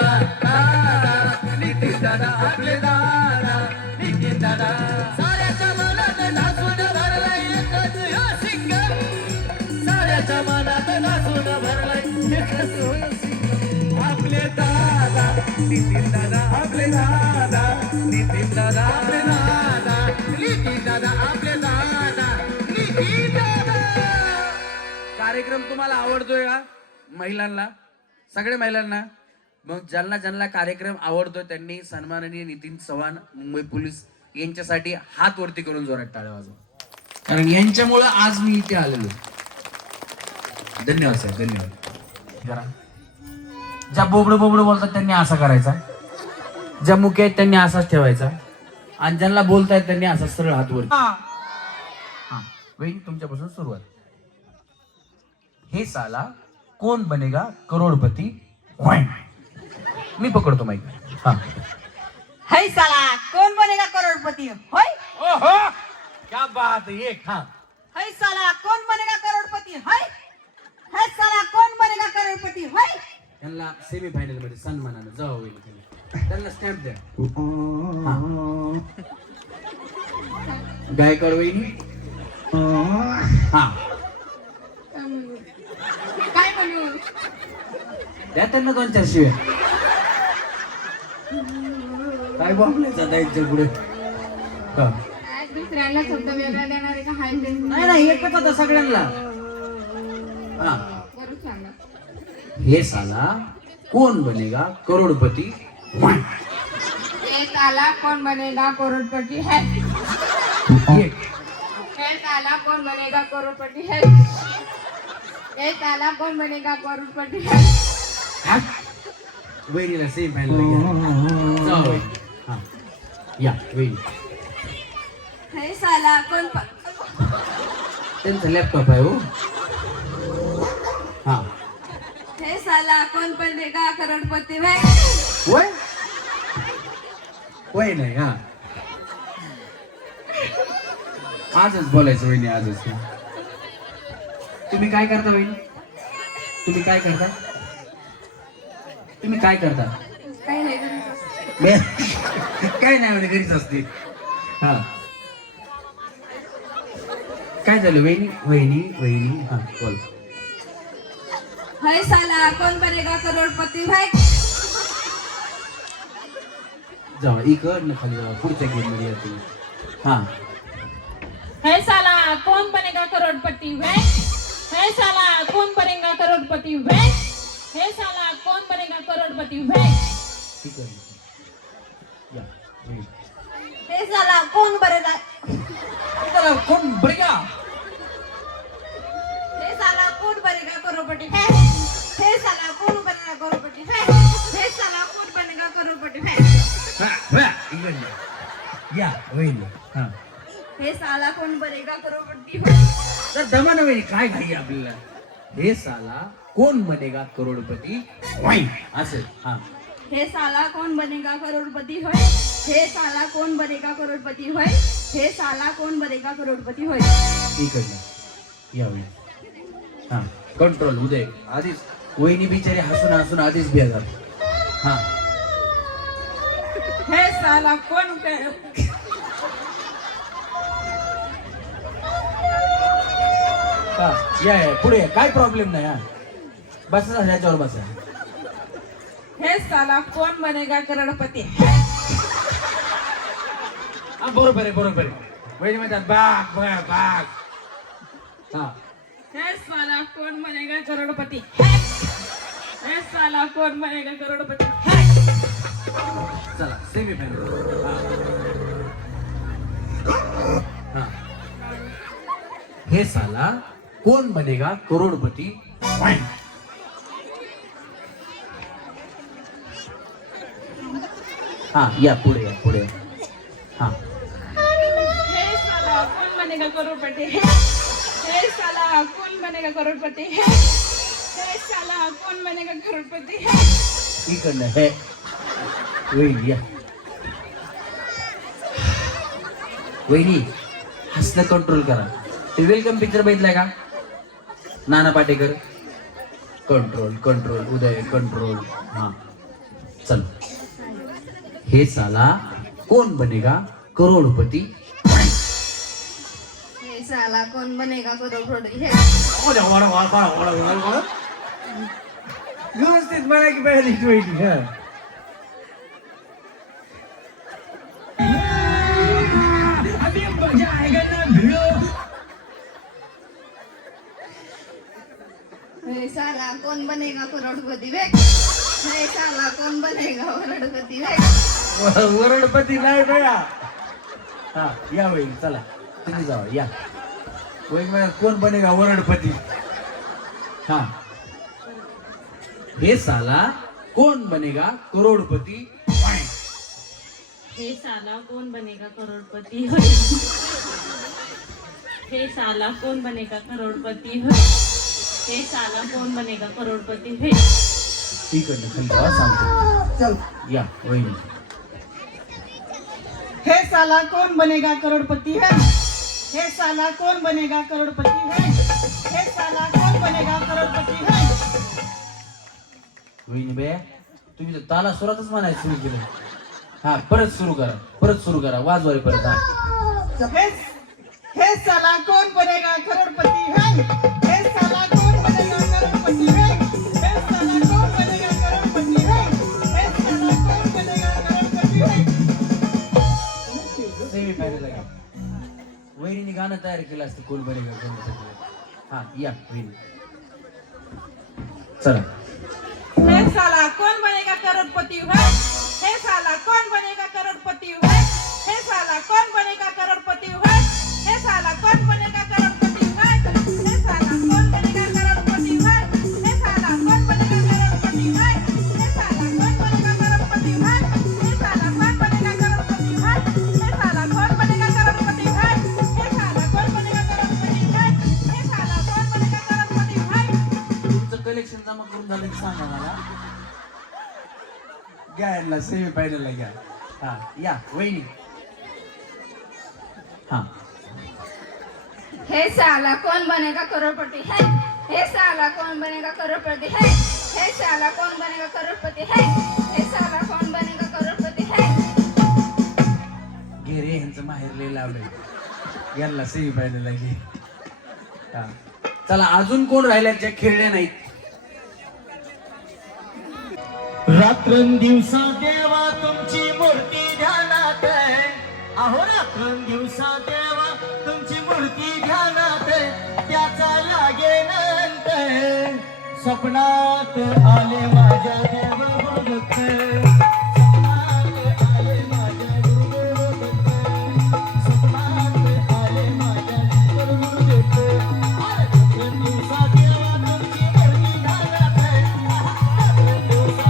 नितीन दादा आपले दादा, नितीन दादा. साऱ्याच्या मनात नाचून भरलाय एकच ह्यो सिंगर, साऱ्याच्या मनात नाचून भरलाय एकच ह्यो सिंगर. आपले दादा नितीन दादा आपले दादा, नितीन दादा आपले दादा, नितीन दादा आपले दादा, नितीन दादा. कार्यक्रम तुम्हाला आवडतोय का? महिलांना, सगळ्या महिलांना. मग ज्यांना ज्यांना कार्यक्रम आवडतोय त्यांनी सन्माननीय नितीन चव्हाण मुंबई पोलीस यांच्यासाठी हात वरती करून जोरात टाळ्या वाजवा, कारण यांच्यामुळे आज मी इथे आलेलो. धन्यवाद साहेब, धन्यवाद. ज्या बोबडं बोबडं बोलतात त्यांनी असा करायचा, ज्या मुख्य आहेत त्यांनी असाच ठेवायचा. आणि ज्यांना बोलतायत त्यांनी असा सरळ हात वर. हा वहिनी तुमच्यापासून सुरुवात. हे साला कोण बनेगा करोडपती. मी पकडतो माईक. हा. है साला कौन बनेगा करोड़पति होय. ओहो क्या बात है. एक. हा. है साला कौन बनेगा करोड़पति होय. है साला कौन बनेगा करोड़पति होय. त्यांना सेमी फायनल मध्ये सन्मानानं जावं होईल. त्यांना स्टॅम्प द्या. गायकवाड वहिनी. हा काय म्हणू. द्या त्यांना 2-4 शिव्या. काय बोलायचं आता यांच्या पुढे. हा. दुसऱ्याला शब्द वेगळा देणारे का हाय ते नाही नाही एकच आता सगळ्यांना. हा. करू सांगा. हे साला कोण बनेगा करोडपती. हे साला कौन बनेगा करोड़पति है. एक. हे साला कौन बनेगा करोड़पति है. हे साला कौन बनेगा करोड़पति है. वहिनीला सेम फायनल जाऊ. हा या वहिनी. हे साला कोण त्यांचा लॅपटॉप आहे हो. हा. हे साला कोण बनेगा करोडपती है. वय वय नाही. हा आजच बोलायचं वहिनी आजच. तुम्ही काय करता वहिनी. तुम्ही काय करता. तुम्ही काय करता. काही नाही. काय नाही म्हणे घरीच असते. हा काय झालं वहिनी. वहिनी वहिनी. हा बोल. हे साला कोण बनेगा करोडपती है. जावा इकडनं खाली जावा. पुढच्या गेम मध्ये या तुम्ही. हा. है साला कौन बनेगा करोड़पति वे. है साला कौन बनेगा करोड़पति वे. है साला कौन बनेगा करोड़पति वे. ठीक आहे. या वहिनी. हे साला कौन बनेगा. चला कोण बरेगा. हे साला कौन बनेगा करोड़पति है. हे साला कौन बनेगा करोड़पति है. हे साला कौन बनेगा करोड़पति है. इकडनं या वहिनी. हा हे साला कोण बनेगा करोडपती है. तर दमा ना वहिनी काय घाई आपल्याला. हे साला कोण बनेगा करोडपती. असं. हा. हे साला कोण बनेगा करोडपती होय. हे साला कोण बनेगा करोडपती होय. हे साला कोण बनेगा करोडपती होय. इकडनं या वहिनी. हा कंट्रोल. उदय आधीच वहिनी बिचारी हसून हसून आधीच बेजार. हा. है साला कौन हा या पुढे काय प्रॉब्लेम नाही. हा बसा ह्याच्यावर बसा. है साला कौन बनेगा करोड़पति है. हा बरोबर आहे बरोबर आहे. वहिनी म्हणतात बाग बाग बाग. हा है साला कौन बनेगा करोड़पति है. है साला कौन बनेगा करोड़पति है. चला सेमी फायनल. हा. हे साला कोण बनेगा करोडपती. हा या पुढे या पुढे. हा है साला कौन बनेगा करोड़पति है. है साला कौन बनेगा करोड़पति है. है साला कौन बनेगा करोड़पति है. इकडनं हे वहिनी या. वहिनी हसणं कंट्रोल करा. ते वेलकम पिक्चर बघितलाय का Nana Patekar. Control control. Uday control. हा चल. हे साला कोण बनेगा करोडपती. हे साला कौन बनेगा करोड़पति है. व्यवस्थित मला की पाहिजे वहिनी. हा हे साला कौन बनेगा करोड़पति है. हे साला कौन बनेगा करोड़पति है. वरडपती नाही बया. हा या वहिनी चला तुम्ही जावा या. वहिनी म्हणा कोण बनेगा वरडपती. हा. हे साला कोण बनेगा करोडपती. हे साला कौन बनेगा करोड़पति होय. हे साला कौन बनेगा करोड़पति होय. हे साला कौन बनेगा करोड़पति होय. इकडनं खाली जावा सांगतो. या वहिनी. हे साला कौन बनेगा करोड़पति है. हे साला कौन बनेगा करोड़पति है. हे साला कौन बनेगा करोड़पति है. वहिनी बे तुम्ही तर ताला सुरातच म्हणायचं सुरू केलं. हा परत सुरू करा वाजवारी परत. हा हे साला कौन बनेगा करोड़पति है. हे साला कौन बनेगा करोड़पति है. हे साला कौन बनेगा करोड़पति है. हे साला कौन बनेगा करोड़पति है. सेमी फायनल आहे. वहिनीने गाणं तयार केलं असतं कोण बनेगा करोडपती. हा या वहिनी चला. हे साला कौन बनेगा करोड़पति है. हे साला कौन बनेगा करोड़पति है. हे साला कौन बनेगा करोड़पति है. हे साला कौन बनेगा करोड़पति है. हे साला कौन बनेगा करोड़पति है. हे साला कौन बनेगा करोड़पति है. हे साला कौन बनेगा करोड़पति है. हे साला कौन बनेगा करोड़पति है. हे साला कौन बनेगा करोड़पति है. हे साला कौन बनेगा करोड़पति है. हे साला कौन बनेगा करोड़पति है. तुमचं कलेक्शन जमा करून झालं की सांगा मला. घ्या यांना सेमी फायनलला घ्या. हा या वहिनी. हा हे साला कौन बनेगा करोड़पति है. हे साला कौन बनेगा करोड़पति है. हे साला कौन बनेगा करोड़पति है. हे साला कौन बनेगा करोड़पति है. घे रे ह्यांचं माहेर लय लावलंय. यांना सेमी फायनलला घे. हा चला अजून कोण राहिल्या ज्या खेळल्या नाहीत. रात्रंदिवसा देवा तुमची मूर्ती ध्यानात आहे. अहो रात्रंदिवसा देवा तुमची मूर्ती ध्यानात आहे. त्याचा लागे नंतर स्वप्नात आले माझ्या देव भगत. स्वप्नात आले माझ्या गुरु भगत. स्वप्नात आले माझ्या गुरु भगत. रात्रंदिवसा देवा तुमची मूर्ती ध्यानात आहे. रात्रंदिवसा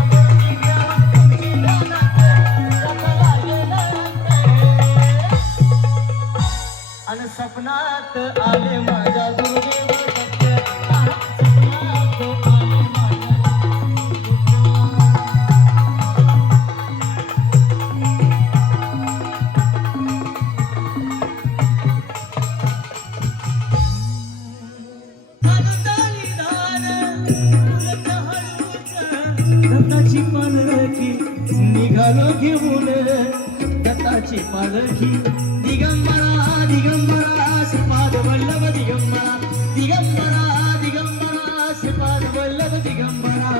आणि सपनात आले माझ्या गुरुदेव दत्त. सपनात आले माझ्या दत्ताची पालखी निघालो घेऊन. दत्ताची पालखी दिगंबरा दिगंबरा श्रीपाद वल्लभ दिगंबरा. दिगंबरा दिगंबरा श्रीपाद वल्लभ दिगंबरा.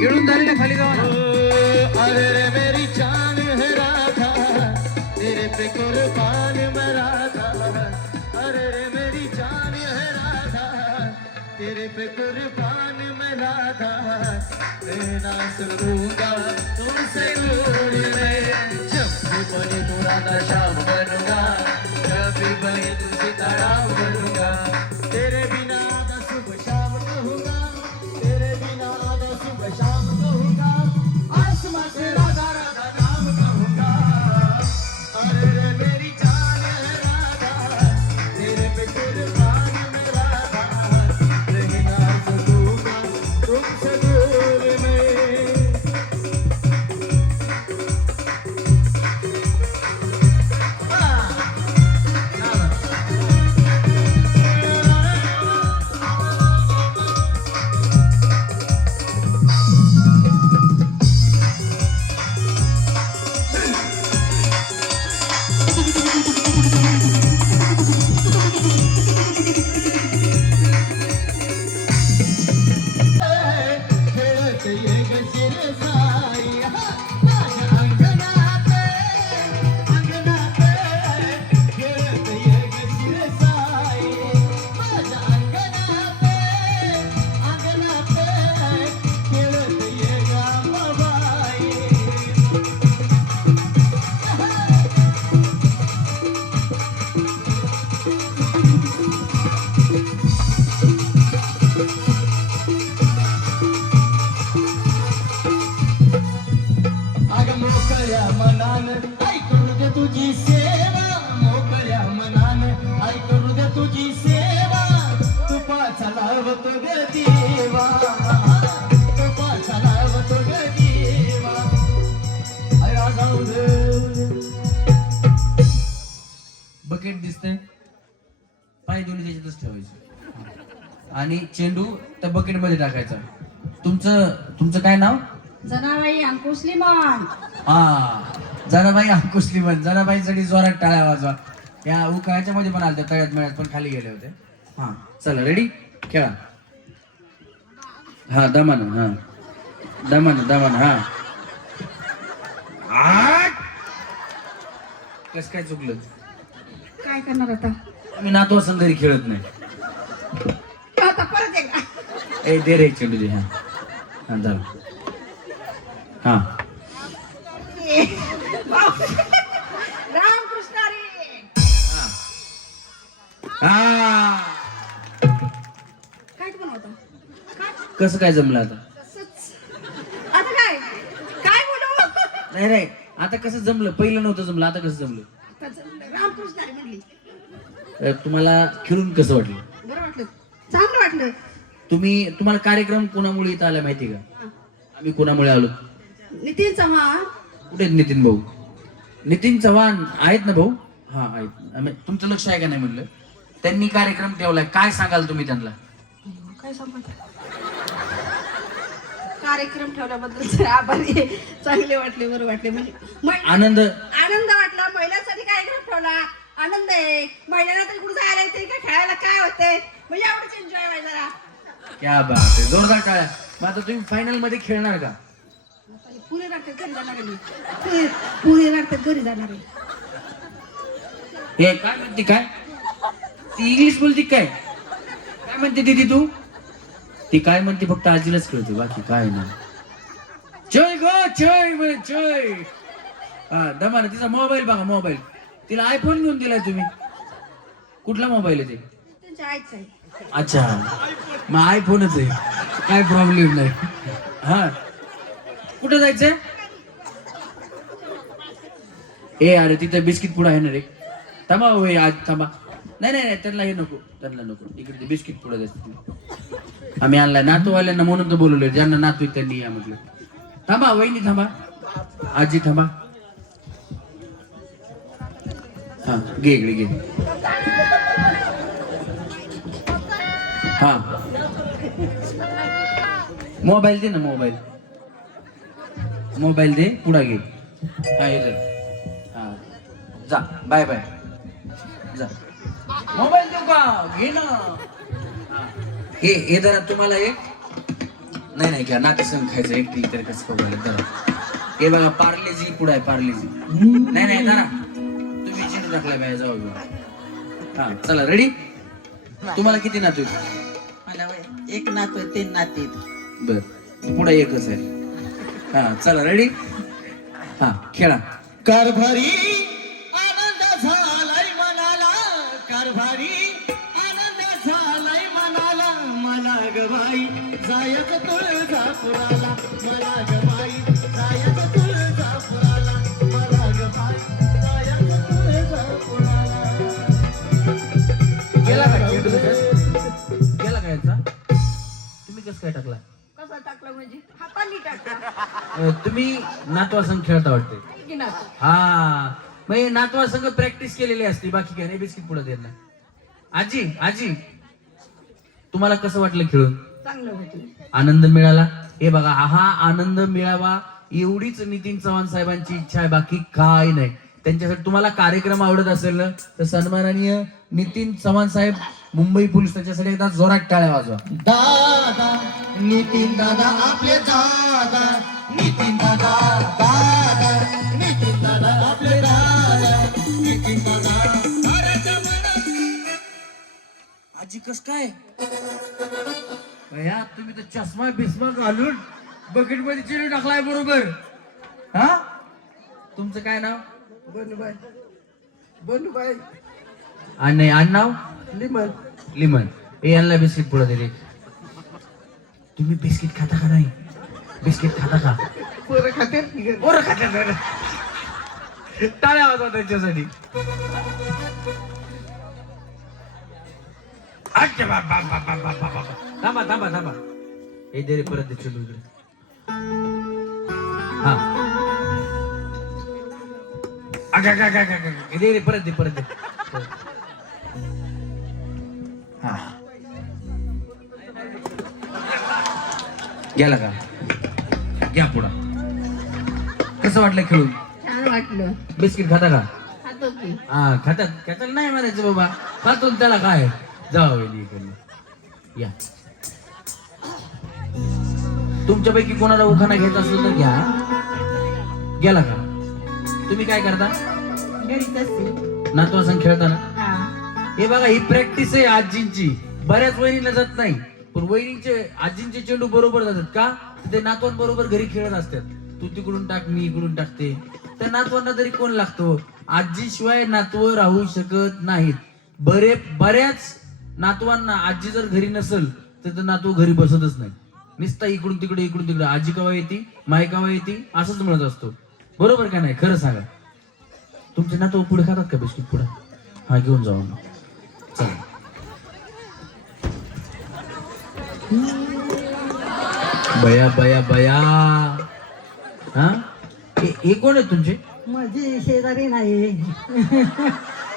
खेळून झालेल्या खाली जावा ना. अरे रे मेरी जान है राधा तेरे पे कुर्बान मैं राधा. अरे रे मेरी जान है राधा तेरे पे कुर्बान मैं राधा. तेरा सरूंगा तुमसे दूर में. जब भी बने तो राधा श्याम बनूंगा. जब भी बने तो सीताराम बनूंगा. तेरे बिना आधा शुभ शाम कहूंगा. तेरे बिना आधा शुभ शाम कहूंगा. आसमां से राधा राधा नाम कहूंगा. अरे रे मेरी जान है राधा तेरे पे कुर्बान मैं राधा. रहना सकूंगा तुमसे दूर में. लावतो ग देवा, कपाटा लावतो ग देवा. आया जाऊ दे. बकेट दिसतंय, पाय दोन्ही त्याच्यातच ठेवायचे आणि चेंडू त्या बकेट मध्ये टाकायचा. तुमचं काय नाव? जनाबाई अंकुश लिमन. हा, जनाबाई अंकुश लिमन. जनाबाईसाठी जोरात टाळ्या वाजवा. या उकाळ्याच्या मध्ये पण आलत्या, तळ्यात मेळ्यात पण खाली गेले होते. हा चला रेडी, खेळा. हा दमान, हा दमान. हा कस काय चुकलं? काय करणार आता? मी नातू असं घरी खेळत नाही. आता परत एकदा. ए दे रे चेंडू दे. हा हा झालं. हा रामकृष्ण हरी. हा काय बनवता? काय कसं काय जमलं आता? आता काय काय बोलू? नाही आता कसं जमलं? पहिलं नव्हतं जमलं, आता कसं जमलं? आता जमलं. रामकृष्ण हरी म्हणली. तुम्हाला खेळून कसं वाटलं? बरं वाटलं, चांगलं वाटलं. तुम्हाला कार्यक्रम कोणामुळे इथं आला माहिती का? आम्ही कोणामुळे आलो? नितीन चव्हाण. कुठे आहेत नितीन भाऊ? नितीन चव्हाण आहेत ना भाऊ? हा आहेत. तुमचं लक्ष आहे का नाही म्हणलं? त्यांनी कार्यक्रम ठेवलाय, काय सांगाल तुम्ही त्यांना? काय सांगता? कार्यक्रम ठेवल्याबद्दल आभारी आहे. चांगले वाटले, बरं वाटले. म्हणजे आनंद वाटला. महिलांसाठी कार्यक्रम ठेवला, आनंद आहे. महिलांना तरी कुठे जायला येते का, खेळायला काय होते, म्हणजे एवढंच एन्जॉय व्हायला जरा. क्या बात आहे, जोरदार टाळ्या. मग आता तुम्ही फायनल मध्ये खेळणार का? पुणे नाटक घरी जाणार आहे. पुणे नाटक घरी जाणार आहे. हे काय म्हणते? काय ती इंग्लिश बोलते? काय काय म्हणते दीदी तू? ती काय म्हणते फक्त आजीलाच कळते, बाकी काय नाही. जय गो जय जय. हा दमाने तिचा मोबाईल बघा, मोबाईल. तिला आयफोन घेऊन दिलाय तुम्ही. कुठला मोबाईल आहे ते? त्यांच्या आईच आहे. अच्छा, मग आयफोनच आहे, काय प्रॉब्लेम नाही. हा कुठं जायचंय? ए अरे तिथं बिस्किट पुडा आहे ना रे. थांबा होय, आज थांबा. नाही त्यांना हे नको, त्यांना नको. इकडे बिस्किट पुडा जायचं. आम्ही आणलाय नातूवाल्यांना म्हणून तर बोलवले, ज्यांना नातू त्यांनी या म्हटलं. थांबा वहिनी, थांबा. आजी थांबा. हा घे इकडे घे. हा मोबाईल दे ना, मोबाईल दे, पुढा घे. हा इधर. हा जा, बाय बाय जा. मोबाईल देऊ का? घे ना. हे जरा तुम्हाला एक नाही घ्या, नाटक सण खायचं एक ती तर कसं बघायला जरा. हे बघा पार्लेजी पुढा आहे, पार्लेजी. नाही जरा तुम्ही चिंटू टाकलाय बाय, जाऊ. हा चला रेडी. तुम्हाला किती नातू? मला एक नातू, 3 नाती. बर पुढे एकच आहे. हा चला रेडी. हा खेळा. कारभारी आनंद झालाय मनाला, कारभारी आनंद झालाय मनाला. मला ग बाई जायचं तुळजापुराला, मला ग बाई जायचं तुळजापुराला, मला ग बाई जायचं तुळजापुराला. गेला काय याचा? तुम्ही कसं काय टाकला? कसा टाकला म्हणजे हाताने टाकला. तुम्ही नातवा संघ खेळता वाटते. की नातू? हा मग नातवा संघ प्रॅक्टिस केलेली असते, बाकी काय नाही. बिस्किट पुढे देत नाही. आजी तुम्हाला कसं वाटलं खेळून? चांगलं होतं. आनंद मिळाला? हे बघा, हा आनंद मिळावा एवढीच नितीन चव्हाण साहेबांची इच्छा आहे, बाकी काय नाही. त्यांच्यासाठी तुम्हाला कार्यक्रम आवडत असेल ना तर सन्माननीय नितीन चव्हाण साहेब मुंबई पोलीस, त्याच्यासाठी एकदा जोरात टाळ्या वाजवा. दादा नितीन दादा आपले दादा, नितीन दादा दादा, नितीन दादा आपले दादा, नितीन दादा. आजी कस काय भैया, तुम्ही तर चष्मा बिस्मा घालून बकेट मध्ये चिरू टाकलाय बरोबर. हा तुमचं काय नाव? बनुबाई. आणि नाव? लिमन. ए यांना बिस्किट पुढे दिले. तुम्ही बिस्किट खाता का नाही? बिस्किट खाता का? पोरं खाते. पोरं खात्यात. टाळ्या वाजवा त्यांच्यासाठी. अच्छा बाबा थांबा थांबा थांबा. हे दे रे परत दे चेंडू इकडे. हा अगा गा गा गा गा. हे दे रे परत दे परत दे. हा गेला का? घ्या पुढा. कसं वाटलं खेळून? छान वाटलं. बिस्किट खाता का? खातो की. हा खातात खातात नाही म्हणायचं बाबा. खातो ना त्याला काय. जाऊ इकडे या. तुमच्यापैकी कोणाला उखाणा घ्यायचा असेल तर घ्या. गेला का? तुम्ही काय करता? घरीच असते. नातवा संग खेळताना? हा. हे बघा ही प्रॅक्टिस आहे आजींची. बऱ्याच वहिनीला जात नाही पण वहिनीचे आजींचे चेंडू बरोबर जातात का? ते नातवांबरोबर घरी खेळत असतात. तू तिकडून टाक मी इकडून टाकते. त्या नातवांना तरी कोण लागतो? आजीशिवाय नातवं राहू शकत नाहीत. बऱ्याच नातवांना आजी जर घरी नसेल तर ते नातू घरी बसतच नाही. नुसता इकडून तिकडे आजी कवा येते माय कवा येते असंच म्हणत असतो. बरोबर का नाही? खरं सांगा. तुमचे नातू पुढे खातात का बिस्किट पुढे? हा घेऊन जाऊ मग. चला. बया बया बया. हा हे कोण आहे तुमचे? माझी शेजारी नाही.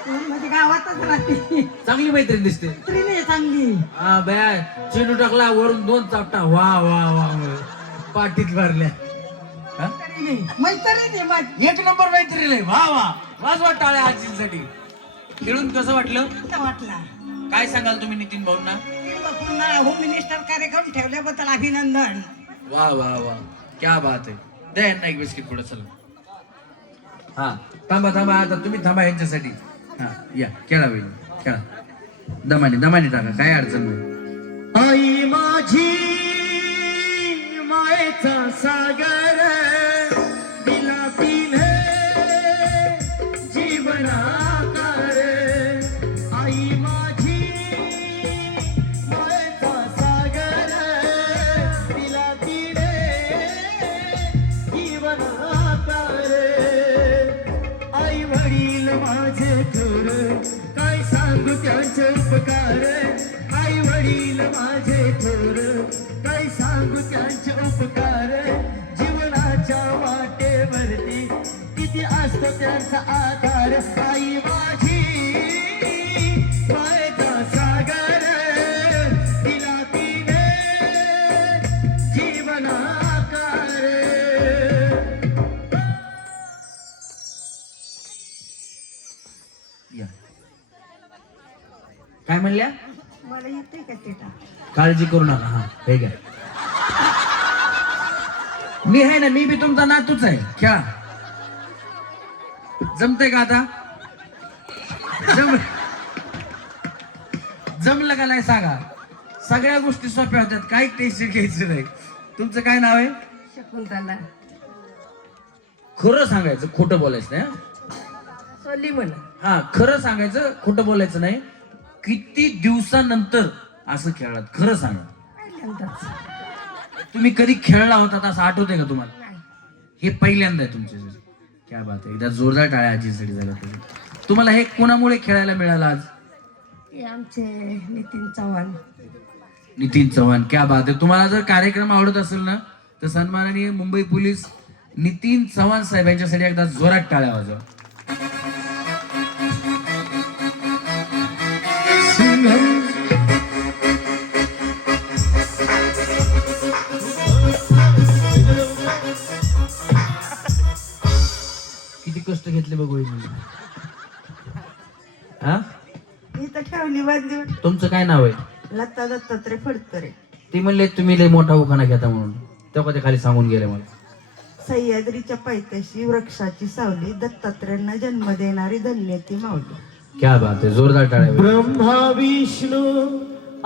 माझी गावातच राहते. चांगली मैत्रीण दिसते. मैत्रीण चांगली. हा बया चेंडू टाकला वरून 2 चापटा. वा वा वा पाठीत भरल्या. हा? मैत्रीण आहे माझी. 1 नंबर मैत्रीण आहे. वा वा वाजवा टाळ्या आजींसाठी. खेळून कसं वाटलं? वाटला. काय सांगाल तुम्ही नितीन भाऊंना? पुन्हा होम मिनिस्टर कार्यक्रम ठेवल्याबद्दल अभिनंदन. वा वा वा क्या बात आहे. द्या यांना एक बिस्किट पुढे. चला. हा थांबा थांबा आता तुम्ही थांबा यांच्यासाठी. हा या खेळा वेळी खेळा. दमाने टाका काय अडचण नाही. आई माझी मायेचा सागर दिला तिने जीवनाकार. आई माझी मायेचा सागर दिला तिने जीवनाकार. आई वडील माझे थोर काय सांगू त्यांचे उपकार. आई वडील माझे थोर काय सांगू त्यांचे उपकार. जीवनाच्या वाटेवरती किती असतो त्यांचा आधार. आई माझी मायेचा सागर दिला तिने जीवनाकार. या काय म्हणल्या? मला येते का तेटा? काळजी करू नका. हा हे घ्या. मी आहे ना. मी बी तुमचा नातूच आहे. खेळा. जमते का आता? जमलं का नाही सांगा. सगळ्या गोष्टी सोप्या होत्यात. काही टेन्शन घ्यायचं नाही. तुमचं काय नाव आहे? शकुंतला. खरं सांगायचं खोटं बोलायचं नाही. सोली मला. हा खरं सांगायचं खोटं बोलायचं नाही. किती दिवसानंतर असं खेळलात? खरं सांगा. तुम्ही कधी खेळला होता असं आठवतंय का तुम्हाला? हे पहिल्यांदा आहे तुमच्यासाठी. क्या बात आहे. एकदा जोरदार टाळ्या आजीसाठी झाल्या. तुम्हाला हे कोणामुळे खेळायला मिळालं आज? आमचे नितीन चव्हाण. नितीन चव्हाण. क्या बात आहे. तुम्हाला जर कार्यक्रम आवडत असेल ना तर सन्माननीय मुंबई पोलीस नितीन चव्हाण साहेब यांच्यासाठी एकदा जोरात टाळ्या वाजवा. किती कष्ट घेतले बघू. हा मी तर ठेवली बांधली. तुमचं काय नाव आहे? लता दत्तात्रय फडतरे. ते म्हणले तुम्ही लय मोठा उखाणा घेता म्हणून. तेव्हा ते खाली सांगून गेले मला. सह्याद्रीच्या पायथ्याशी वृक्षाची सावली दत्तात्रयांना जन्म देणारी धन्य ती माऊली. क्या बात आहे. जोरदार टाळ्या. ब्रह्मा विष्णू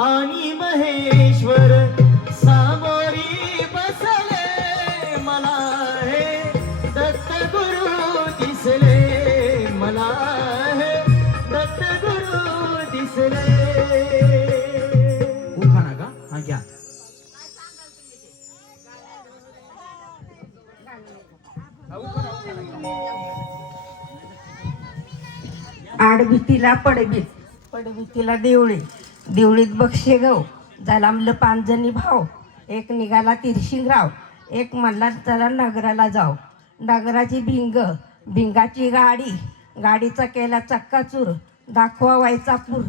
आणि महेश्वर सामोरी बसले मला. हे दत्त गुरु दिसले मला. हे दत्त गुरु दिसले. उखाणा का? हा घ्या. आडभीतीला पडभीत, पडभीतीला देवळे, देवळीत बक्षे गाव, जलामलं 5 जणी भाव, एक निघाला तिरशिंगराव, एक म्हणला चला नगराला जाऊ. नगराची भिंगाची गाडी, गाडीचा केला चक्काचूर, दाखवा व्हायचा पूर.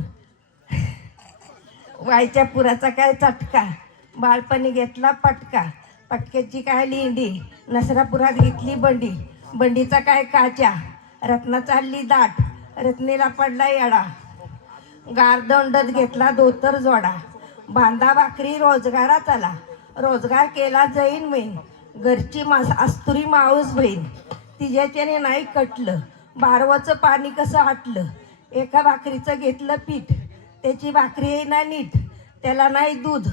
वायच्या पुराचा काय चटका, बाळपणी घेतला पटका, पटक्याची काय लिंडी, नसरापुरात घेतली बंडी, बंडीचा काय काच्या, रत्ना चालली दाट, रत्नीला पडला येडा, गारदंडत घेतला धोतर जोडा, बांधा भाकरी रोजगारात आला, रोजगार केला जैन मैन, घरची अस्तुरी माऊस बहीण, तिच्याच्याने नाही कटलं, बारवाचं पाणी कसं आटलं, एका भाकरीचं घेतलं पीठ, त्याची भाकरी येईना नीट, त्याला नाही दूध,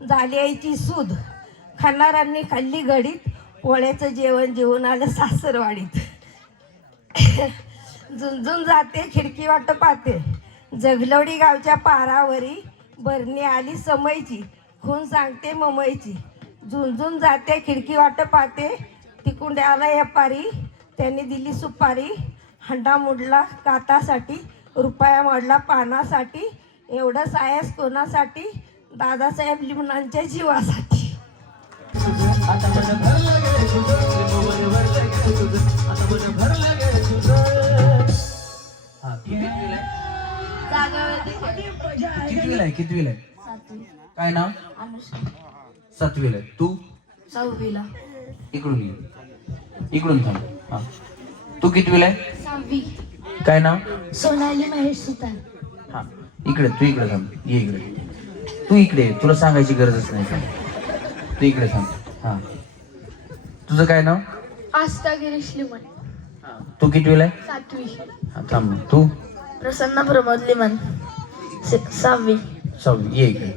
झाली आईची सूद, खाणाऱ्यांनी खाल्ली घडीत, पोळ्याचं जेवण जेवून आलं सासरवाडीत. झुंझुन जाते खिडकी वाट पाहते, जगलवडी गावच्या पारावरी, बरणी आली समयची, खून सांगते ममईची. झुंझुन जाते खिडकी वाट पाहते, तिकुंडे आला व्यापारी, त्यांनी दिली सुपारी, हंडा मुडला कातासाठी, रुपया मोडला पानासाठी, एवढं सायस कोणासाठी, दादासाहेब लिमणांच्या जीवासाठी. कितवीला आहे? काय नाव? 7वीला आहे. तू? 6वीला. इकडून ये, इकडून थांब. हा, तू कितवीला आहे? 6वी. काय नाव? सोनाली महेश सुतार. हा, इकडे तू इकडे थांब, ये इकडे. तू इकडे ये, तुला सांगायची गरजच नाही. तू इकडे थांब. हा, तुझं काय नाव? आस्था गिरीश लिमण. तू कितवीला आहे? 7वी. हा, थांब. तू? प्रसन्न प्रमोद लिमण. 6वी. 6वी. ये इकडे.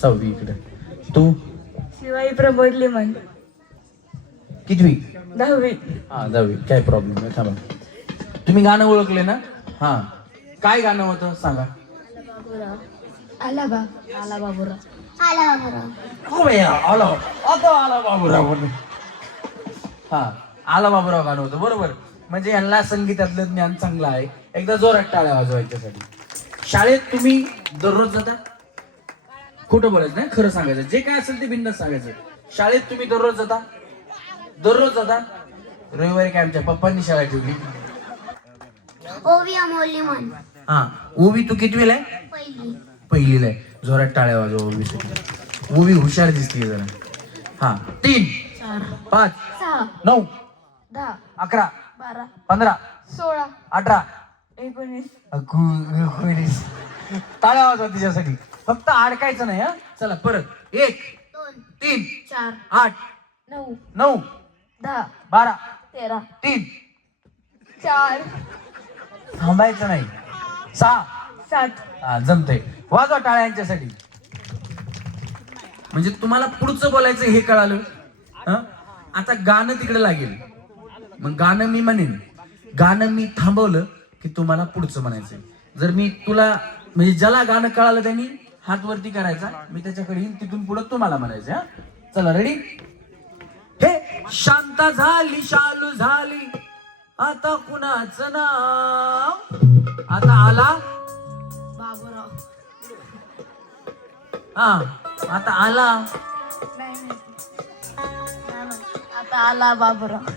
6वी इकडे. तू? शिवाई प्रबोध लिमण. कितवी? 10वी. हा, 10वी. काय प्रॉब्लेम नाही, थांबा. तुम्ही गाणं ओळखले ना? हा, काय गाणं होतं सांगा. आला बाबूराव. हो भैया, आला बाबूराव. हा, आला बाबूराव गाणं होतं, बरोबर. म्हणजे यांना संगीतातलं ज्ञान चांगलं आहे. एकदा जोरात टाळ्या वाजवायच्यासाठी. शाळेत तुम्ही दररोज जाता? खोटं बोलायचं नाही, खरं सांगायचं. जे काय असेल ते बिंदास सांगायचं. शाळेत तुम्ही दररोज जाता? दररोज जाता? रविवारी काय आमच्या पप्पांनी शाळा ठेवली. ओवी अमोल लिमण. हा, ओवी तू कितवीला आहे? पहिलीला आहे. जोरात टाळ्या वाजवा ओवीसाठी. ओवी हुशार दिसते जरा. हा, 3, 5, 6, 9, 10, 11, 12, 15, 16, 18, 19. 19. टाळ्या वाजवा तिच्यासाठी. फक्त अडकायचं नाही. हा, चला परत. 1, 2, 3, 4, 8, 9, 9, 10, 12, 13, 3, 4, थांबायचं नाही. 6, 7. हा, जमतंय. वाजवा टाळ्या यांच्यासाठी. म्हणजे तुम्हाला पुढचं बोलायचं हे कळालं. आता गाणं तिकडे लागेल, मग गाणं मी म्हणेन. गाणं मी थांबवलं की तुम्हाला पुढचं म्हणायचंय. जर मी तुला म्हणजे ज्याला गाणं कळालं त्यांनी हात वरती करायचा, मी त्याच्याकडे येईन, तिथून पुढे तुम्हाला म्हणायचं. हा, चला रेडी. हे शांता झाली शालू झाली, आता कुणाचं नाव? आता आला बाबूराव. हा, आता आला. आता आला बाबूराव.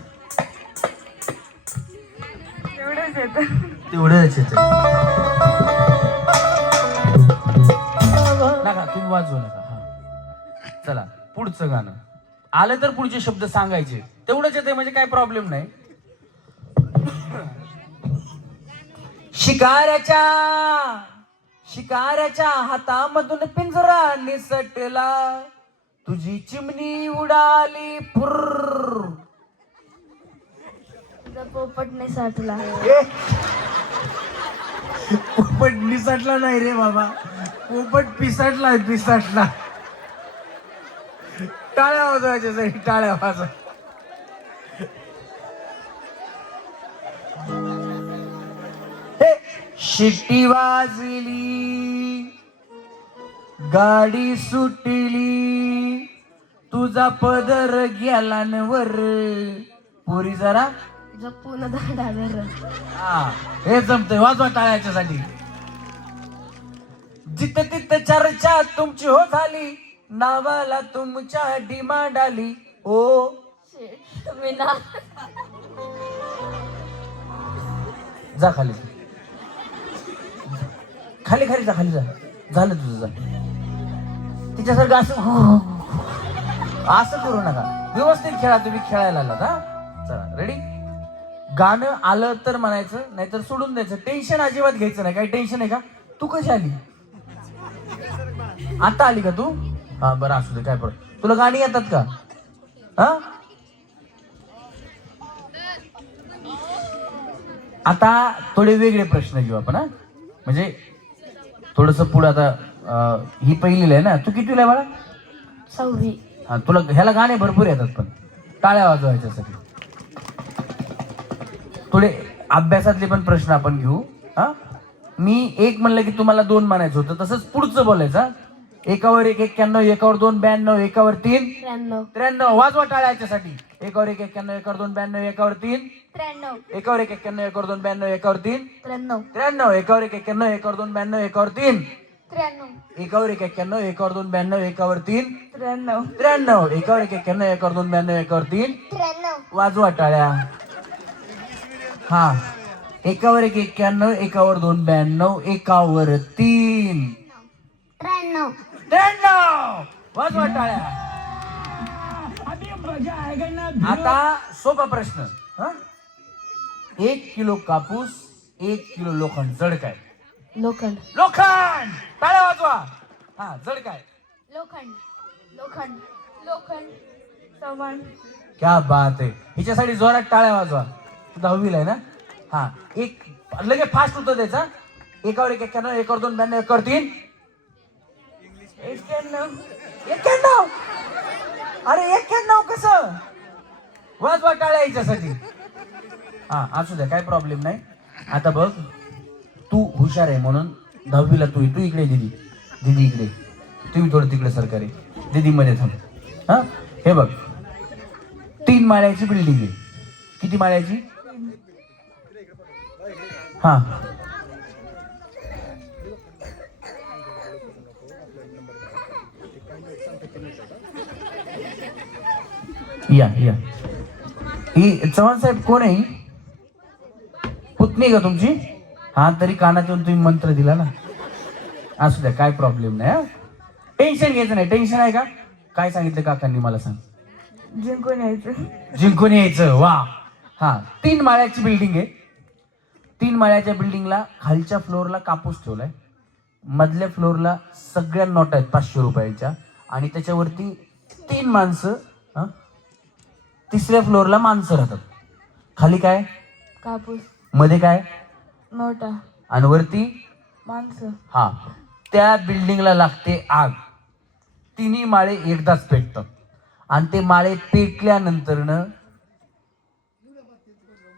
एवढंच येतं. तेवढंच येतं. नका तुम्ही वाजवू नका. हा, चला पुढचं गाणं आलं तर पुढचे शब्द सांगायचे. तेवढंच येते म्हणजे काय प्रॉब्लेम नाही. शिकाऱ्याच्या हातामधून पिंजरा निसटला, तुझी चिमणी उडाली फुर्र. पोपटने साठला. पोपट निसटला नाही रे बाबा, पोपट पिसटला. टाळ्या वाजवायच्या, टाळ्या वाजवा. शिट्टी वाजली, गाडी सुटली, तुझा पदर गेला न वर. पोरी जरा जपून दादार. हा, हे जमतंय. वाजवा टाळ्याच्यासाठी. जिथं तिथं चर्चा तुमची हो झाली, नावाला तुमच्या डिमांड आली. ओ जा खाली, खाली खाली जा, खाली जा. झालं तुझं, जा. तिच्यासारखं असं करू नका. व्यवस्थित खेळा, तुम्ही खेळायला आलात. हा चला रेडी. गाणं आलं तर म्हणायचं, नाहीतर सोडून द्यायचं. टेन्शन अजिबात घ्यायचं नाही. काही टेन्शन आहे का? तू कशी आली? आता आली का तू? हा बरं असू दे, काय पडत. तुला गाणी येतात का? हा आता थोडे वेगळे प्रश्न घेऊ आपण. हा म्हणजे थोडस पुढे. आता ही पहिलीला आहे ना, तू कितीला आहे बाळा? 6वी. हा तुला ह्याला गाणे भरपूर येतात, पण टाळ्या वाजवायच्यासाठी. थोडे अभ्यासातले पण प्रश्न आपण घेऊ. हा मी एक म्हणलं की तुम्हाला 2 म्हणायचं होतं, तसंच पुढचं बोलायचं. एकावर 1 91, एकावर 2 92, एकावर 3 93. वाजवा टाळ्या याच्यासाठी. एकावर 1 91, एकावर 2 92, एकावर 3 93. एकावर 1 91, एकावर 2 92, एकावर 3 93. 93. एकावर 1 91, एकावर 2 92, एकावर 3 93. एकावर 1 91, एकावर 2 92, एकावर 3 93. 93. एकावर 1 91, एकावर 2 92, एकावर 3 93. वाजवा टाळ्या. हा एकावर 1 91, एकावर 2 92, एकावर 3 93. 93. वाजवा टाळ्या. आता सोपा प्रश्न. 1 किलो कापूस, 1 किलो लोखंड, जड काय? लोखंड. लोखंड. टाळ्या वाजवा. हा जड काय? लोखंड. लोखंड. लोखंड. सामान. क्या बात आहे. हिच्यासाठी जोरात टाळ्या वाजवा. 10वीला आहे ना? हा एक लगे फास्ट होतं त्याचा. एकावर 1 91, एकावर 2 92, एकावर 3 91. 91. अरे 91 कसं? वाजवा टाळ्या हिच्यासाठी. हा असू द्या, काय प्रॉब्लेम नाही. आता बघ, तू हुशार आहे म्हणून 10वीला तू इकडे दीदी, दीदी इकडे, तुम्ही थोडं तिकडे सरकारी दीदी मध्ये थांब. हा हे बघ, 3 माळ्याची बिल्डिंग आहे. किती माळ्याची? हा या या. ही चव्हाण साहेब कोण आहे? पुतणी का तुमची? हा तरी कानात येऊन तुम्ही मंत्र दिला ना. असू द्या, काय प्रॉब्लेम नाही. टेन्शन घ्यायचं नाही. टेन्शन आहे का? काय सांगितलं काकांनी मला सांग. जिंकून यायचं. जिंकून यायचं. वा. हा 3 माळ्याची बिल्डिंग आहे. 3 माळ्याच्या बिल्डिंगला खालच्या फ्लोअरला कापूस ठेवलाय, मधल्या फ्लोअरला सगळ्या नोट आहेत 500 रुपयाच्या, आणि त्याच्यावरती 3 माणसं. तिसऱ्या फ्लोअरला माणसं राहतात. खाली काय? कापूस. मध्ये काय? नोटा. आणि वरती माणसं. हा त्या बिल्डिंगला लागते आग. 3 माळे एकदाच पेटतात, आणि ते माळे पेटल्यानंतर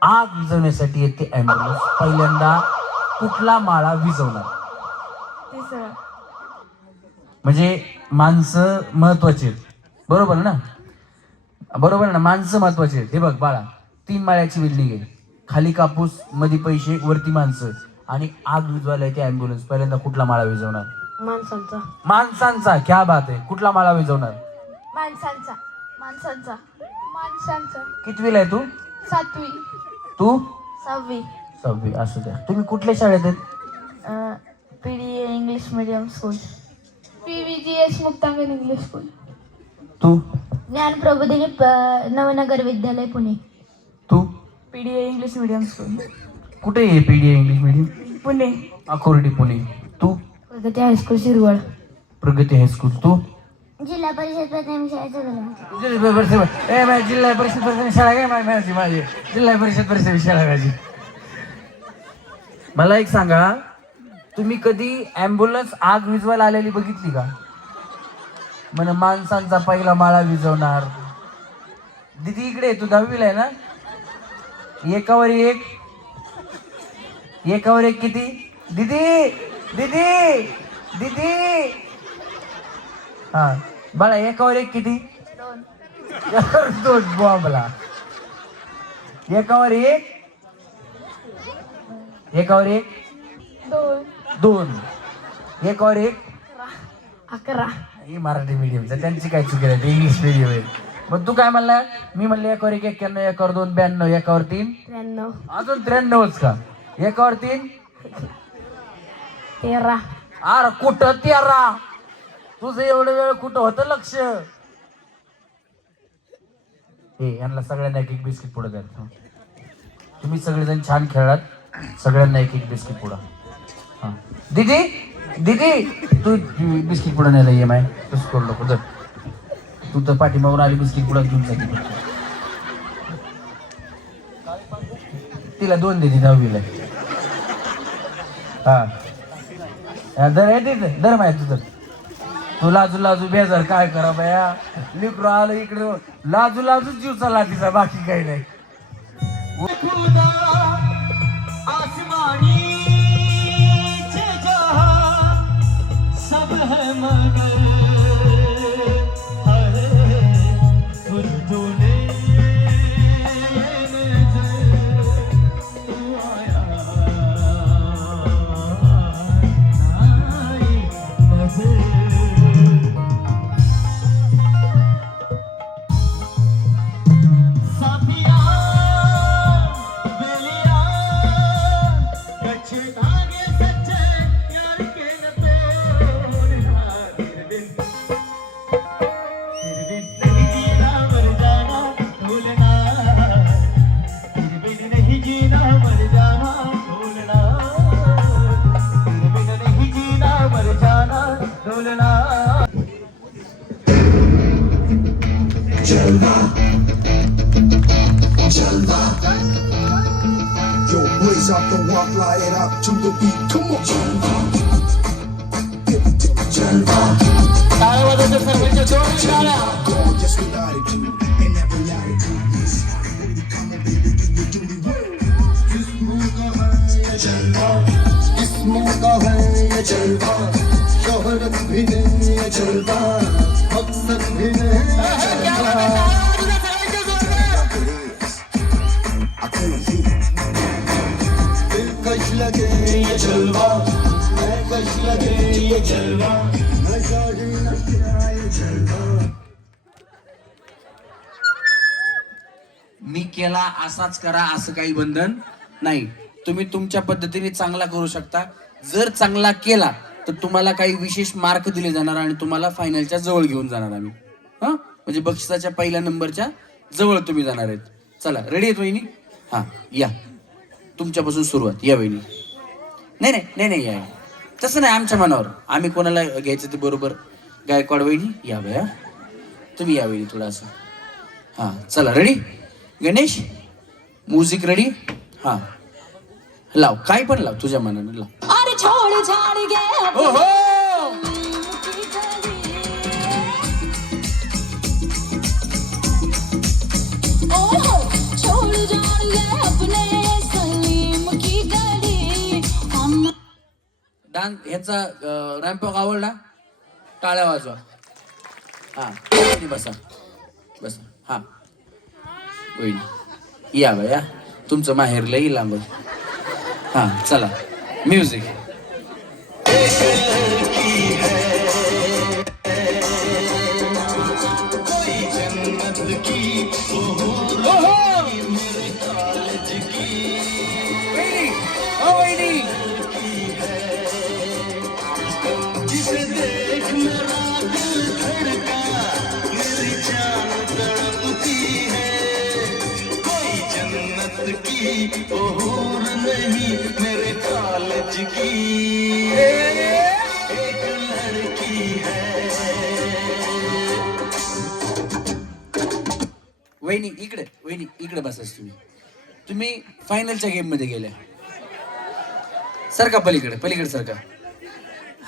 आग विझवण्यासाठी येते ॲम्ब्युलन्स. पहिल्यांदा कुठला माळा विझवणार? तिसरा. म्हणजे माणसं महत्वाची आहेत, बरोबर ना? बरोबर ना, माणसं महत्वाची आहेत. हे बघ बाळा, 3 माळ्याची बिल्डिंग आहे, खाली कापूस, मध्ये पैसे, वरती माणसं, आणि आग विझवायला येते ॲम्ब्युलन्स. पहिल्यांदा कुठला माळा विझवणार? माणसांचा. माणसांचा. क्या बात आहे. कुठला माळा विझवणार? माणसांचा. माणसांचा. माणसांचा. कितवीला आहे तू? 7वी. तू? 6वी. 6वी. असू द्या. तुम्ही कुठल्या शाळेत आहेत? PDA English medium school. PVGS Muktangan English school. तू? ज्ञान प्रबोधिनी नवनगर विद्यालय पुणे. तू? PDA English medium school. कुठे आहे PDA English medium? Pune. Akurdi Pune. तू? प्रगती हायस्कूल शिरवळ. प्रगती हायस्कूल. तू? जिल्हा परिषद प्राथमिक शाळेचा जिल्हा परिषद प्राथमिक शाळा काय माझी जिल्हा परिषद प्राथमिक शाळा माझी. मला एक सांगा, तुम्ही कधी ॲम्ब्युलन्स आग विझवायला आलेली बघितली का? म्हणे माणसांचा पहिला माळा विझवणार. दीदी इकडे, तू 10वीला आहे ना? एकावर 1 किती? दीदी दीदी दीदी. हा बाळा, एकावर 1 किती? 2. बॉम्बला. एकावर 1 2. एक और एक 11. ही मराठी मीडियमचं त्यांची काय चुकी नाही, इंग्लिश मीडियम आहे. मग तू काय म्हणला? मी म्हणले 1 और 1 91, 1 और 2 92, 1 और 3 93. अजून 93च का? 1 और 3 13. अरे कुठं 13? तुझं एवढं वेळ कुठं होतं लक्ष? हे यांना सगळ्यांना एक बिस्किट पुढे द्या. तुम्ही सगळेजण छान खेळलात, सगळ्यांना एक बिस्किट पुढं. हा दीदी तू बिस्किट पुढं नाही ये माय तसं करू नको. जर तू तर पाठीमागून आली बिस्किट पुढं घेऊन जाते. तिला 2 दिली 9वीला. हा दर आहे तिथं दर माहिती तुझं. तू लाजू बेजार काय करा बया. लिकरू आलं इकडे लाजू जीव चालला तिचा, बाकी काही नाही. खुदा आसमानी से जहां सब है मगर सुरतुने तू आया आई नजर. साथिया बेलिया कच्चे धागे सच्चे यार के न तोड़ना. फिर भी नहीं जीना मर जाना भूलना. फिर भी नहीं जीना मर जाना भूलना. फिर भी नहीं जीना मर जाना भूलना. Yo, blaze up the walk, light it up to the beat. Come on. टाळ्या वाजवते सर्वांच्या जोरात टाळ्या. Just with attitude and never latitude. Yes, come on, baby, do you do the work? जिस्मों का है ये जलवा, शोहरत भी नहीं ये जलवा, मकसद भी नहीं ये जलवा. I couldn't feel it. दिलकश लगे ये जलवा, दिलकश लगे ये जलवा, नशा ही नशा ये जलवा. मी केला असाच करा असं काही बंधन नाही. तुम्ही तुमच्या पद्धतीने चांगला करू शकता. जर चांगला केला तर तुम्हाला काही विशेष मार्क दिले जाणार आणि तुम्हाला फायनलच्या जवळ घेऊन जाणार आम्ही. हा म्हणजे बक्षिसाच्या पहिल्या नंबरच्या जवळ तुम्ही जाणार आहेत. चला रेडी आहेत वहिनी? हा या तुमच्यापासून सुरुवात. या वहिनी. नाही या तसं नाही, आमच्या मनावर. आम्ही कोणाला घ्यायचं ते बरोबर. गायकवाड वहिनी या बया. तुम्ही या वहिनी थोडं असं. हा चला रेडी. Ganesh music ready. हा लाव, काय पण लाव तुझ्या मनानं लाव. ओहो डान्स ह्याचा रॅम्पॉक आवडला? टाळ्या वाजवा. हा बसा बसा. हा होईल. या बया तुमचं माहेर लई लांब. हा चला म्युझिक. मेरे कॉलेज की एक लड़की है. वहिनी इकडे, वहिनी इकडे बसाच. तुम्ही फायनलच्या गेम मध्ये गेल्या. सरका पलीकडे, पलीकडे सरका.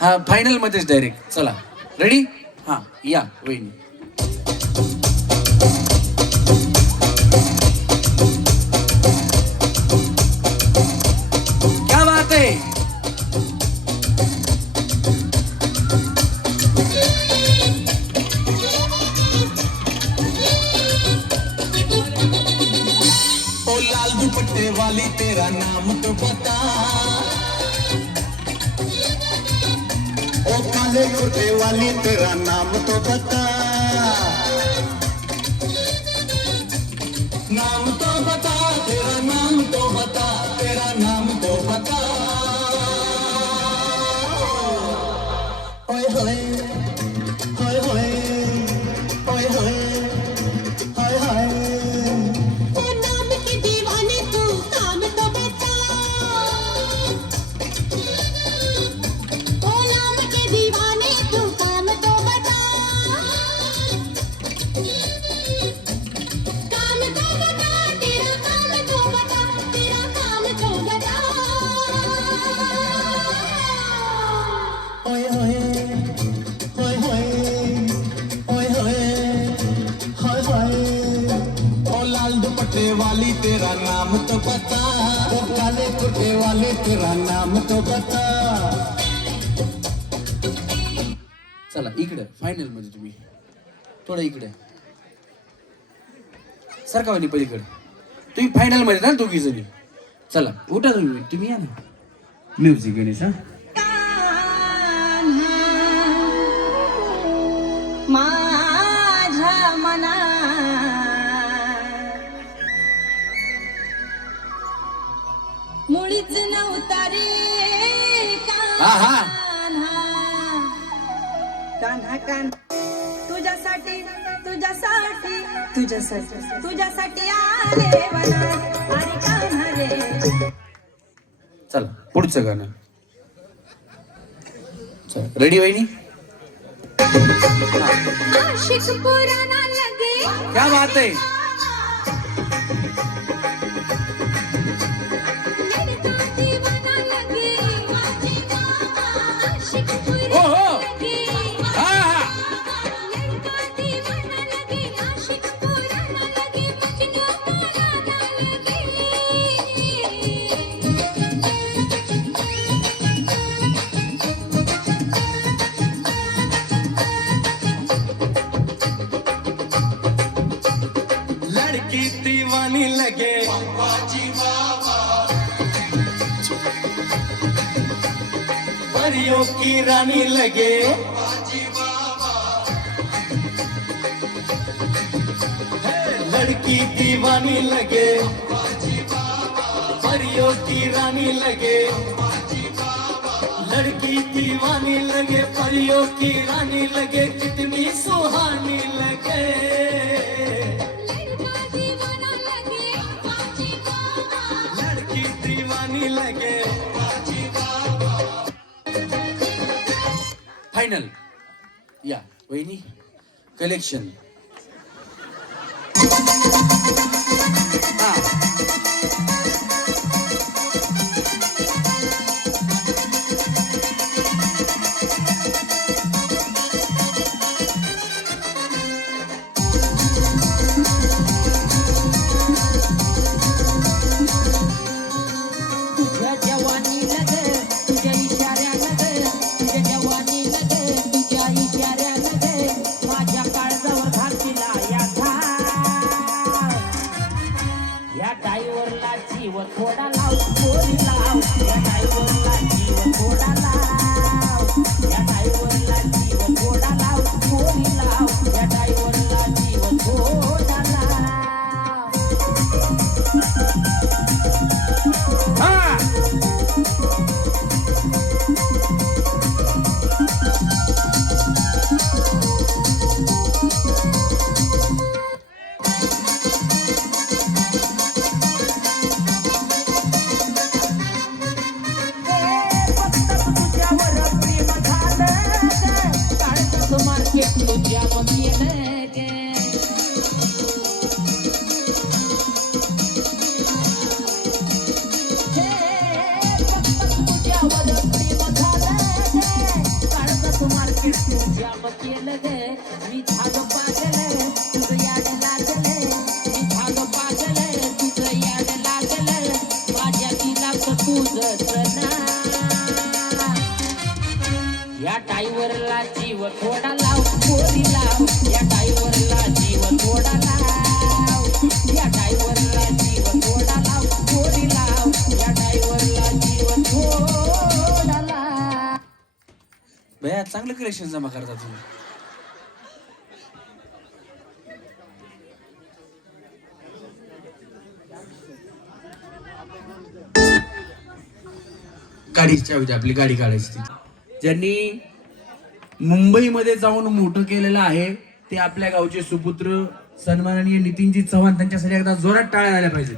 हा फायनल मध्येच डायरेक्ट. चला रेडी. हा या वहिनी. क्या बात है. ओ लाल दुपट्टे वाली तेरा नाम तो बता. ओ काले कुर्ते वाली तेरा नाम तो बता, नाम तो बता, तेरा नाम तो बता, तेरा नाम तो बता। ओए होए होए होए ओए होए हाय हाय। ओ नाम की दीवानी तू काम तो बता, ओ नाम के दीवाने तू काम तो बता, काम तो बता, तेरा काम तो बता, तेरा काम तो बता। ओए होए होए होए ओए होए हाय हाय। ओ लाल दुपट्टे वाली तेरा नाम तो बता, ओ काले कुर्ते वाले तेरा नाम तो बता। चला इकडे फायनल मध्ये तुम्ही थोडं इकडे सरकावली पलीकडे तुम्ही फायनल मध्ये ना दोघी जणी. चला उठा तुम्ही या ना. म्युझिक गणेश हा. माझ्या मना मुळीच नव्हता रे हा हा कान्हा कान तुझ्यासाठी तुझ्यासाठी तुझ्यासाठी तुझ्यासाठी आले वना अरे कान्हा रे. चला पुढचं गाणं. चला रेडी वहिनी. आशिक पुराना लगे, क्या बात है. लड़का दीवाना लगे, आशिक हो पुराना हो लगे, हा हा. लड़का दीवाना लगे, आशिक पुराना लगे, मजनू पुराना लगे। लड़की दीवानी लगे, परियों की रानी लगे, लड़की दीवानी लगे, परियों की रानी लगे, लड़की दीवानी लगे, परियों की रानी लगे, कितनी सुहानी लगे। लड़का दीवाना लगे, लड़की दीवानी लगे. फायनल या वहिनी कलेक्शन. हा तुझ्या जवानी लगे तुझ्या इशाऱ्यानं गे, तुझ्या जवानी लगे तुझ्या इशाऱ्यानं गे, माझ्या काळजावर घातला या धार. या डायव्हरला जीव थोडा लाव पोरी लाव, या डायव्हरला जीव थोडा लाव, या डायव्हरला जीव थोडा लाव पोरी लाव, या डायव्हरला जीव थोडा लाव. हा. मी झालो पागल तुझं याड लागल, मी झालो पागल तुझं याड लागल, माझ्या दिलात तुझं ना. या डायव्हरला जीव थोडा लाव पोरी लाव, या डायव्हरला जीव थोडा लाव, या डायव्हरला जीव थोडा लाव पोरी लाव, या डायव्हरला जीव थोडा लाव. भैया चांगलं कलेक्शन जमा करता तुम्ही. गाडीची चावी आपली गाडी काढायची. ज्यांनी मुंबईमध्ये जाऊन मोठं केलेलं आहे ते आपल्या गावचे सुपुत्र सन्माननीय नितीनजी चव्हाण, त्यांच्यासाठी एकदा जोरात टाळ्या झाल्या पाहिजेत.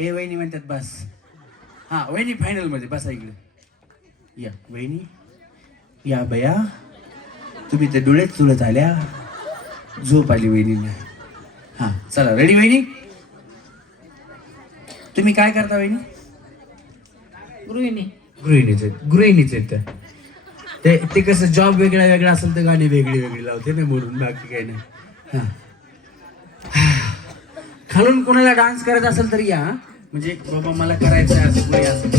ए वहिनी म्हणतात बस. हा वहिनी फायनल मध्ये बसा इकडे. या वहिनी या बया, तुम्ही तर डोळ्यात चुलत आल्या, झोप आली वहिनीला. हा चला रेडी वहिनी. तुम्ही काय करता वहिनी? गृहिणीच आहेत ते कसं जॉब वेगळा वेगळा असेल तर गाणी वेगळी वेगळी लावते ना, म्हणून बाकी काही नाही. हा खालून कोणाला डान्स करायचा असेल तर या, म्हणजे बाबा मला करायचं आहे असं कोणी असेल.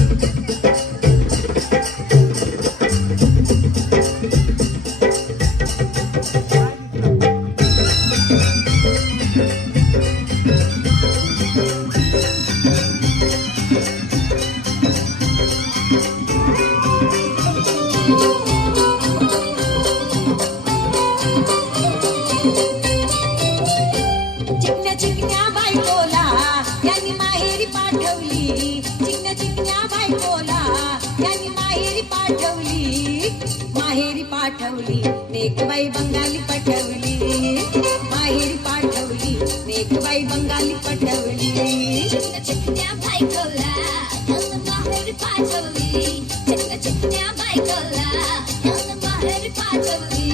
चिकन्या चिकन्या बायकोला यांनी माहेरी पाठवली. चिकन्या चिकन्या बायकोला यांनी माहेरी पाठवली. नेकबाई बंगाली पटवली. माहेरी पाठवली. नेकबाई बंगाली पटवली. चिकन्या चिकन्या बायकोला यांनी माहेरी पाठवली. चिकन्या चिकन्या बायकोला यांनी माहेरी पाठवली.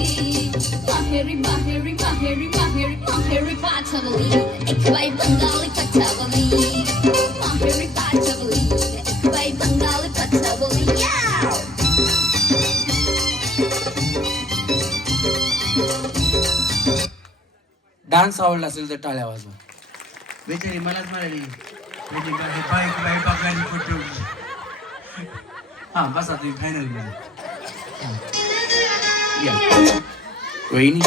माहेरी माहेरी माहेरी माहेरी माहेरी पाठवली. एकबाई बंगाली पटवली. माहेरी पाठवली. एकबाई बंगाली पटवली. डान्स आवडला असेल तर टाळ्या वाजवा. बेचारी मलाच म्हणाली बाई बघायला पटवली. हा बसा तुम्ही फायनल मध्ये. या वहिनी.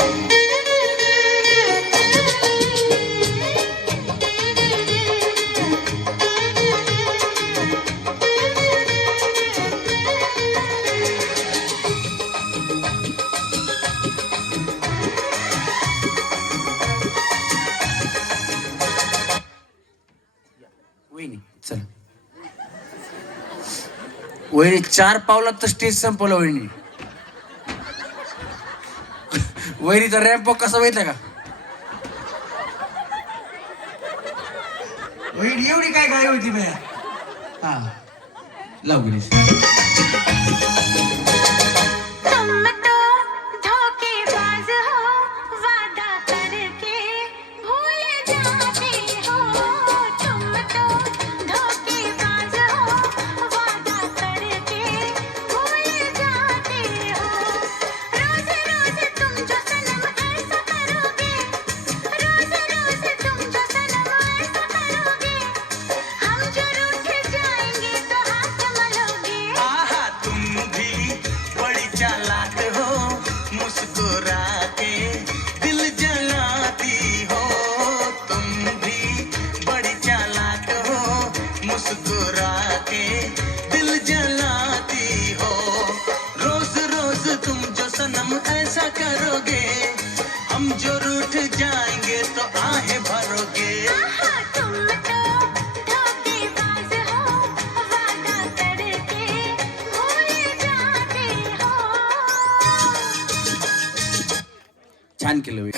वहिनी चला. वहिनी 4 पावलात तर स्टेज संपवलं वहिनी. वहिनीचा रॅम्प कसा माहिती का? वहिनी एवढी काय काय होती बया. हा लाव गिरीश. मुस्कुराके दिल जलाती हो रोज रोज तुम जो सनम ऐसा करोगे हम जो रूठ जाएंगे तो आहे भरोगे तुम तो धोखेबाज हो वादा करके भूल जाते हो छान केलं बाई.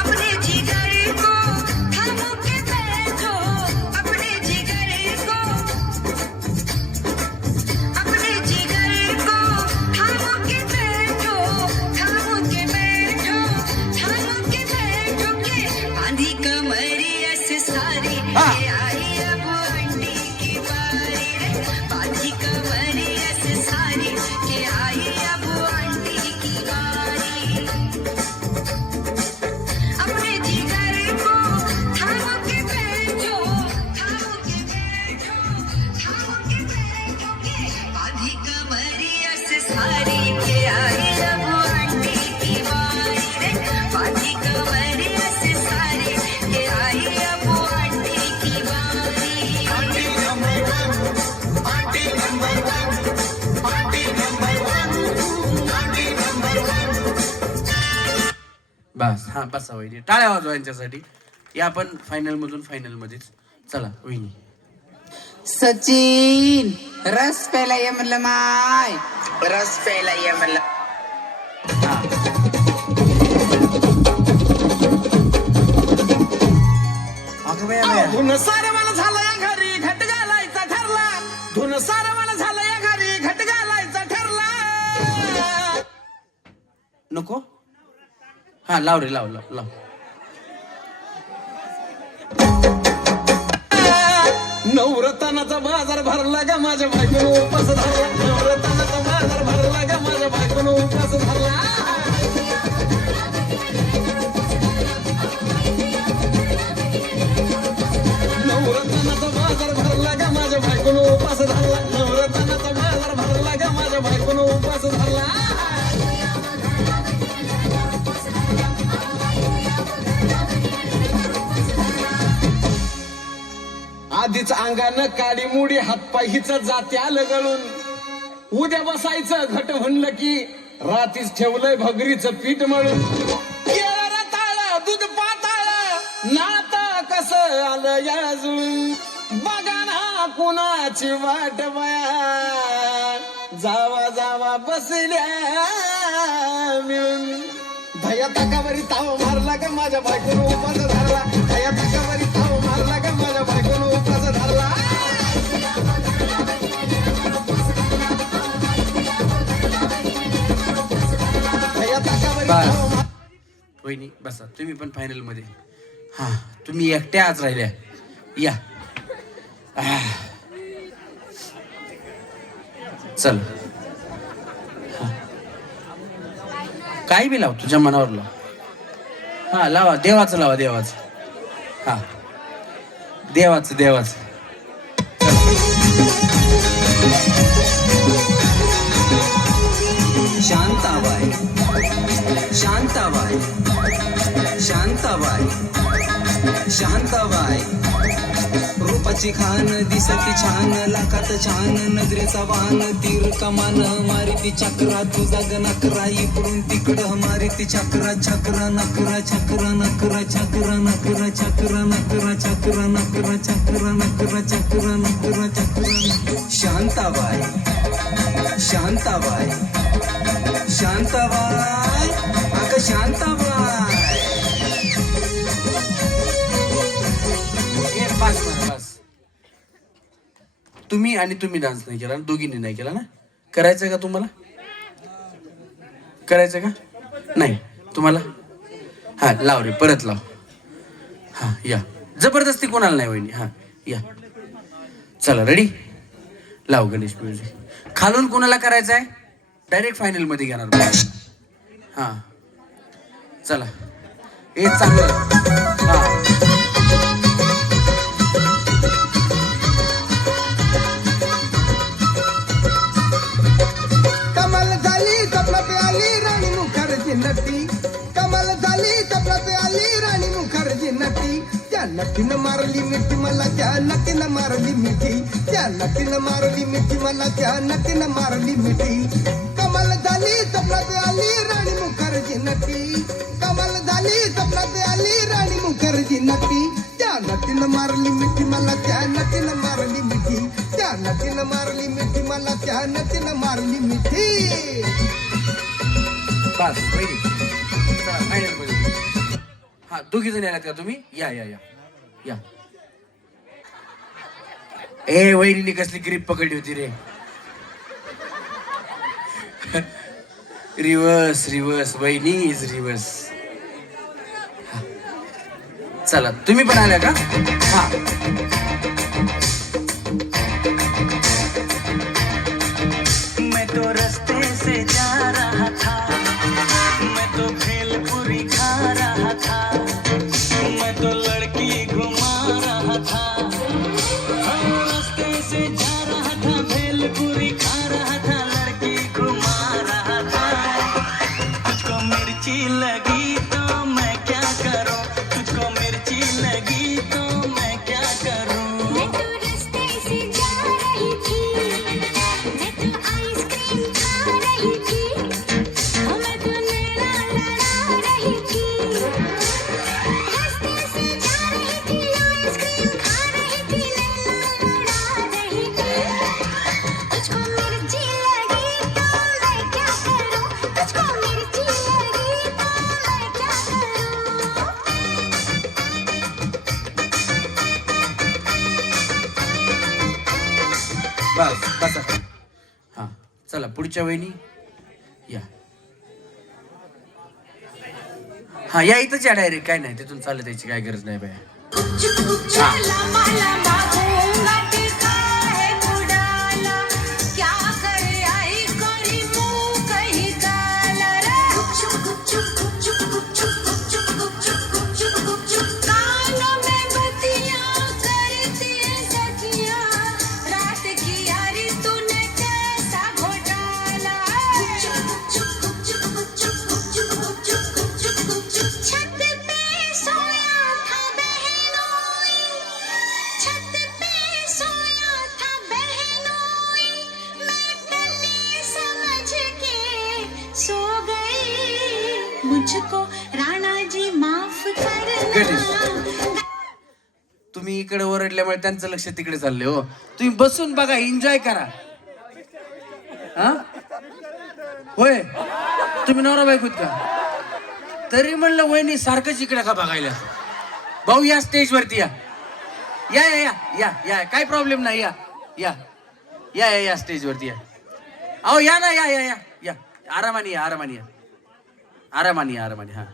अपने जिगर को थामो के बैठो अपने जिगर को अपने जिगर को थामो के बैठो थामो के बैठो थामो के बैठो के आंधी कमरिया से सारी ये आई अब अंडी की बारी रे बांधी कमरिया से सारी के आई अब अंडी की बारी अपने जिगर को थामो के बैठो थामो के बैठो थामो के बैठो के बांधी कमरिया से सारी के आई अब अंडी की बारी रे बांधी कमरिया से सारी के आई अब अंडी की बारी बस हा बसा वहिनी टाळ्या वाजवा यांच्यासाठी. या आपण फायनल मधून फायनल मध्येच. चला वहिनी. सचिन रस प्यायला ये म्हणलं माय रस प्यायला ये म्हणलं. हा अगं बाया बाया. धुन सारं मला झालं या घरी घट घालायचा ठरला धुन सारं मला झालं या घरी घट घालायचा ठरला नको हा लाव रे लाव लाव लाव. नवरत्नाचा बाजार भरला ग माझ्या बायकोनं उपास धरला नवरत्नाचा बाजार भरला ग माझ्या बायकोनं उपास धरला नवरत्नाचा बाजार भरला ग माझ्या बायकोनं उपास धरला नवरत्नाचा बाजार भरला ग माझ्या बायकोनं उपास धरला आधीच अंगानं काडी मुडी हातपाय हिच जाते आलं गळून उद्या बसायचं घट म्हणलं की रातीच ठेवलंय भगरीचं पीठ मळून केळं रताळ दूध पाताळ नाता कसं आलं याजून बघा ना कुणाची वाट बया जावा जावा बसल्या मिळून धया ताकावरी ताव मारला का माझ्या बायकोनं उपास धरला धया ताकावरी ताव मारला का माझ्या बायकोनं उपास धरला धया ताकावरी ताव बस वहिनी बसा तुम्ही पण फायनल मध्ये. हा तुम्ही एकट्या आज राहिल्या. या चल काय बी लाव तुझ्या मनावर लाव. हा लावा देवाचं लावा देवाचं. हा देवाचं देवाचं. शांताबाई शांताबाई शांताबाई शांताबाई रूपाची खान दिसती छान लाखात छान नजरेचा वाहन तीर कमान मारिती चक्रा तुझा ग नकरा इकडून तिकडं मारिती चक्रा चक्रा नकरा चक्रा नकरा चक्रा नकरा चक्रा नकरा चक्रा नकरा चक्रा नकरा चक्रा नकरा चक्रा शांताबाई शांताबाई शांताबाई अगं शांताबाई. बस बस बस. तुम्ही आणि तुम्ही डान्स नाही केला ना दोघींनी नाही केला ना. करायचं का तुम्हाला करायचं का नाही तुम्हाला. हा लाव रे परत लाव. हा या जबरदस्ती कोणाला नाही वहिनी. हा या चला रेडी लाव गणेश म्युझिक. खालून कोणाला करायचं आहे डायरेक्ट फायनल मध्ये घेणार. हा चला हे चांगलं. हा कमल झाली चपला आली राणी मुखर्जी नटी कमल झाली चपला आली राणी मुखर्जी नटी त्या नटीनं मारली मिठी मला, त्या नटीनं मारली मिठी, त्या नटीनं मारली मिठी मला, त्या नटीनं मारली मिठी. कमाल झाली स्वप्नात आली राणी मुखर्जी नटी, कमाल झाली स्वप्नात आली राणी मुखर्जी नटी. त्या नटीनं मारली मिठी मला, त्या नटीनं मारली मिठी, त्या नटीनं मारली मिठी मला, त्या नटीनं मारली मिठी. बस वहिनी चला फायनल मध्ये. हा दोघी जण आलात का तुम्ही? या या या या. ए वहिनीने कसली ग्रीप पकडली होती रे. रिवर्स रिवर्स वहिनी इज रिवर्स. चला तुम्ही पण आल्या का? हा मैं तो रास्ते से जा रहा था, मैं तो भेलपुरी खा रहा था, मैं तो लड़की घुमा रहा था. रास्ते से जा रहा था, भेलपुरी खा रहा था, लड़की घुमा रहा था. तुझको मिर्ची लगी तो मैं क्या करूं, तुझको मिर्ची लगी तो मैं क्या करूं. मैं तो रास्ते से जा रही थी, मैं तो आइसक्रीम खा रही थी, मैं तो नैना लड़ा रही थी. रास्ते से जा रही थी, आइसक्रीम खा रही थी, नैना लड़ा रही थी. तुझको मिर्ची लगी तो मैं क्या करूं, तुझको मिर्ची लगी तो मैं क्या करूं. बस बसा. हा चला पुढच्या वहिनी या. हा या इथंच या डायरेक्ट. काय नाही तिथून चालत यायची काय गरज नाही बाया. चला माला मागूंगा टिका है उडाला, क्या करे आई कोरी मुंह कहीं काला रे. कानों में बत्तियां करती हैं सखियां, रात की यारी तूने कैसा घोटाला. छत पे सोया था बहनोई, छत पे सोया था बहनोई, मैं टल्ली समझ के सो गई. मुझको राणा जी माफ करना. तुम्ही इकडे ओरडल्यामुळे त्यांचं लक्ष तिकडे चालले. हो तुम्ही बसून बघा, एन्जॉय करा. हा होय तुम्ही नवरा बायकोत का? तरी म्हणलं वहिनी सारखंच इकडे का बघायला. भाऊ या स्टेज वरती या या या या या या काय प्रॉब्लेम नाही. या या या या या स्टेज वरती या. अहो या ना या या या या आरामाने या आरामाने या आरामाने या आरामाने. हा